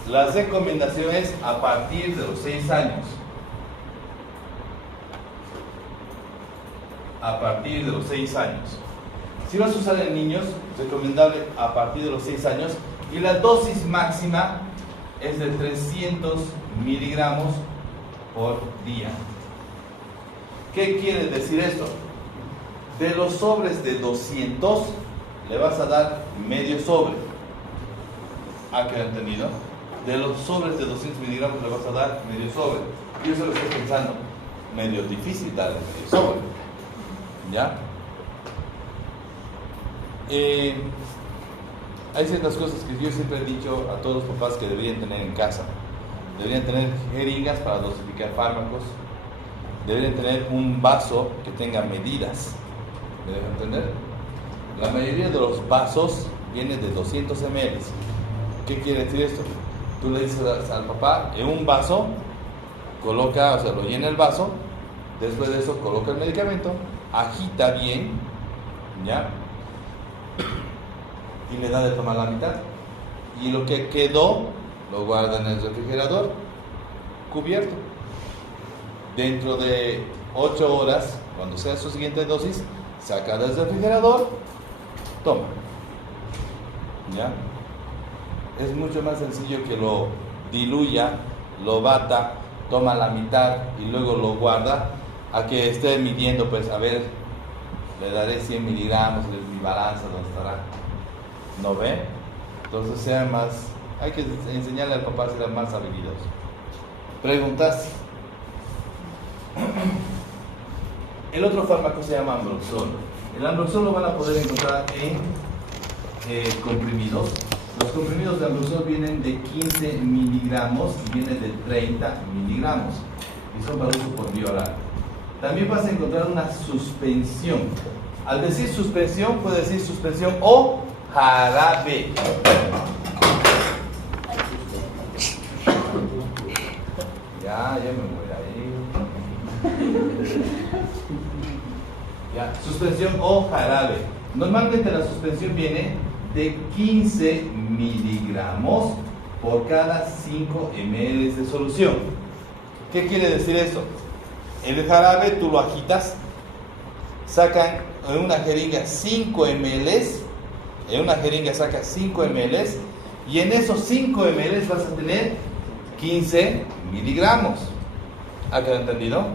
la recomendación es a partir de los 6 años. A partir de los 6 años. Si vas a usar en niños, recomendable a partir de los 6 años. Y la dosis máxima es de 300 miligramos por día. ¿Qué quiere decir esto? De los sobres de 200, le vas a dar medio sobre. ¿Ha quedado entendido? De los sobres de 200 miligramos le vas a dar medio sobre. Yo se lo estoy pensando, medio difícil darle medio sobre. ¿Ya? Hay ciertas cosas que yo siempre he dicho a todos los papás que deberían tener en casa. Deberían tener jeringas para dosificar fármacos. Deberían tener un vaso que tenga medidas. ¿Me dejan entender? La mayoría de los vasos vienen de 200 ml. ¿Qué quiere decir esto? Tú le dices al papá, en un vaso, coloca, o sea, lo llena el vaso, después de eso coloca el medicamento, agita bien, ¿ya? Y le da de tomar la mitad. Y lo que quedó, lo guarda en el refrigerador, cubierto. Dentro de 8 horas, cuando sea su siguiente dosis, saca del refrigerador, toma. ¿Ya? Es mucho más sencillo que lo diluya, lo bata, toma la mitad y luego lo guarda, a que esté midiendo, pues a ver, le daré 100 miligramos, mi balanza, ¿dónde estará? ¿No ve? Entonces sea más, hay que enseñarle al papá a ser más habilidoso. ¿Preguntas? El otro fármaco se llama Ambroxol. El Ambroxol lo van a poder encontrar en comprimidos. Los comprimidos de Ambroxol vienen de 15 miligramos y vienen de 30 miligramos y son para uso por vía oral. También vas a encontrar una suspensión. Al decir suspensión, puede decir suspensión o jarabe. Ya me voy a ir. Ya, suspensión o jarabe. Normalmente la suspensión viene de 15 miligramos por cada 5 ml de solución. ¿Qué quiere decir esto? El jarabe tú lo agitas, sacan en una jeringa 5 ml, en una jeringa sacas 5 ml y en esos 5 ml vas a tener 15 miligramos. ¿Ha quedado entendido?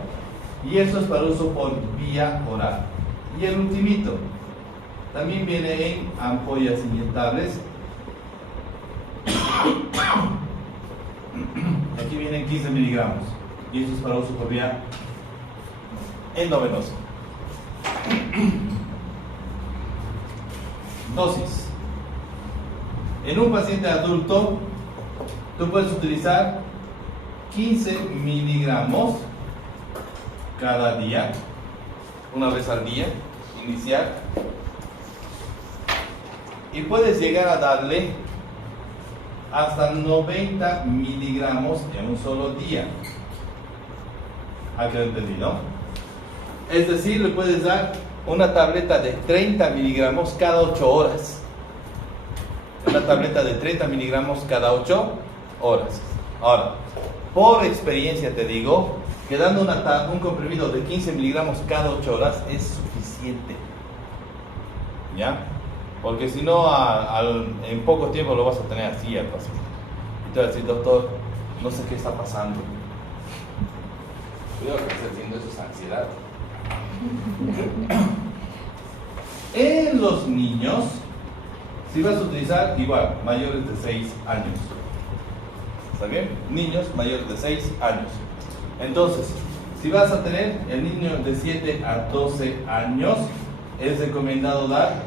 Y eso es para uso por vía oral. Y el ultimito también viene en ampollas inyectables. Aquí vienen 15 miligramos y eso es para uso por vía endovenosa. Dosis. En un paciente adulto tú puedes utilizar 15 miligramos cada día, una vez al día, iniciar, y puedes llegar a darle hasta 90 miligramos en un solo día. ¿Ha quedado entendido? Es decir, le puedes dar una tableta de 30 miligramos cada 8 horas. Una tableta de 30 miligramos cada 8 horas. Ahora, por experiencia te digo que dando un comprimido de 15 miligramos cada 8 horas es suficiente. ¿Ya? Porque si no, en poco tiempo lo vas a tener así al paciente. Y te vas a decir, doctor, no sé qué está pasando. Cuidado que estás haciendo eso, es ansiedad. En los niños, si vas a utilizar igual, mayores de 6 años. ¿Está bien? Niños mayores de 6 años. Entonces, si vas a tener el niño de 7 a 12 años, es recomendado dar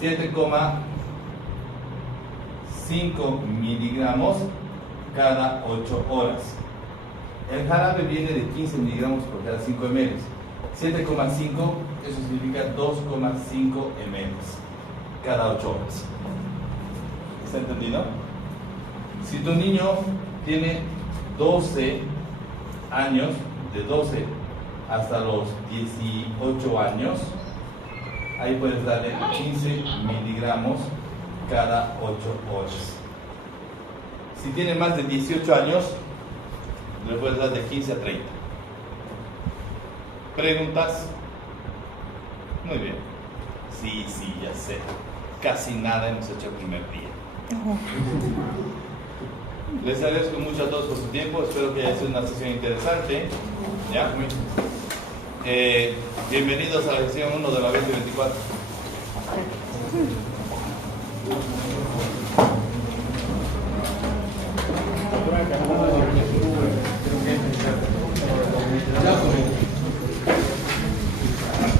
7,5 miligramos cada 8 horas. El jarabe viene de 15 miligramos por cada 5 ml. 7,5, eso significa 2,5 ml cada 8 horas. ¿Está entendido? Si tu niño tiene 12 años, de 12 hasta los 18 años, ahí puedes darle 15 miligramos cada 8 horas. Si tiene más de 18 años, le puedes dar de 15 a 30. ¿Preguntas? Muy bien. Sí, ya sé. Casi nada hemos hecho el primer día. Les agradezco mucho a todos por su tiempo. Espero que haya sido una sesión interesante. ¿Ya? Bienvenidos a la sesión 1 de la 2024.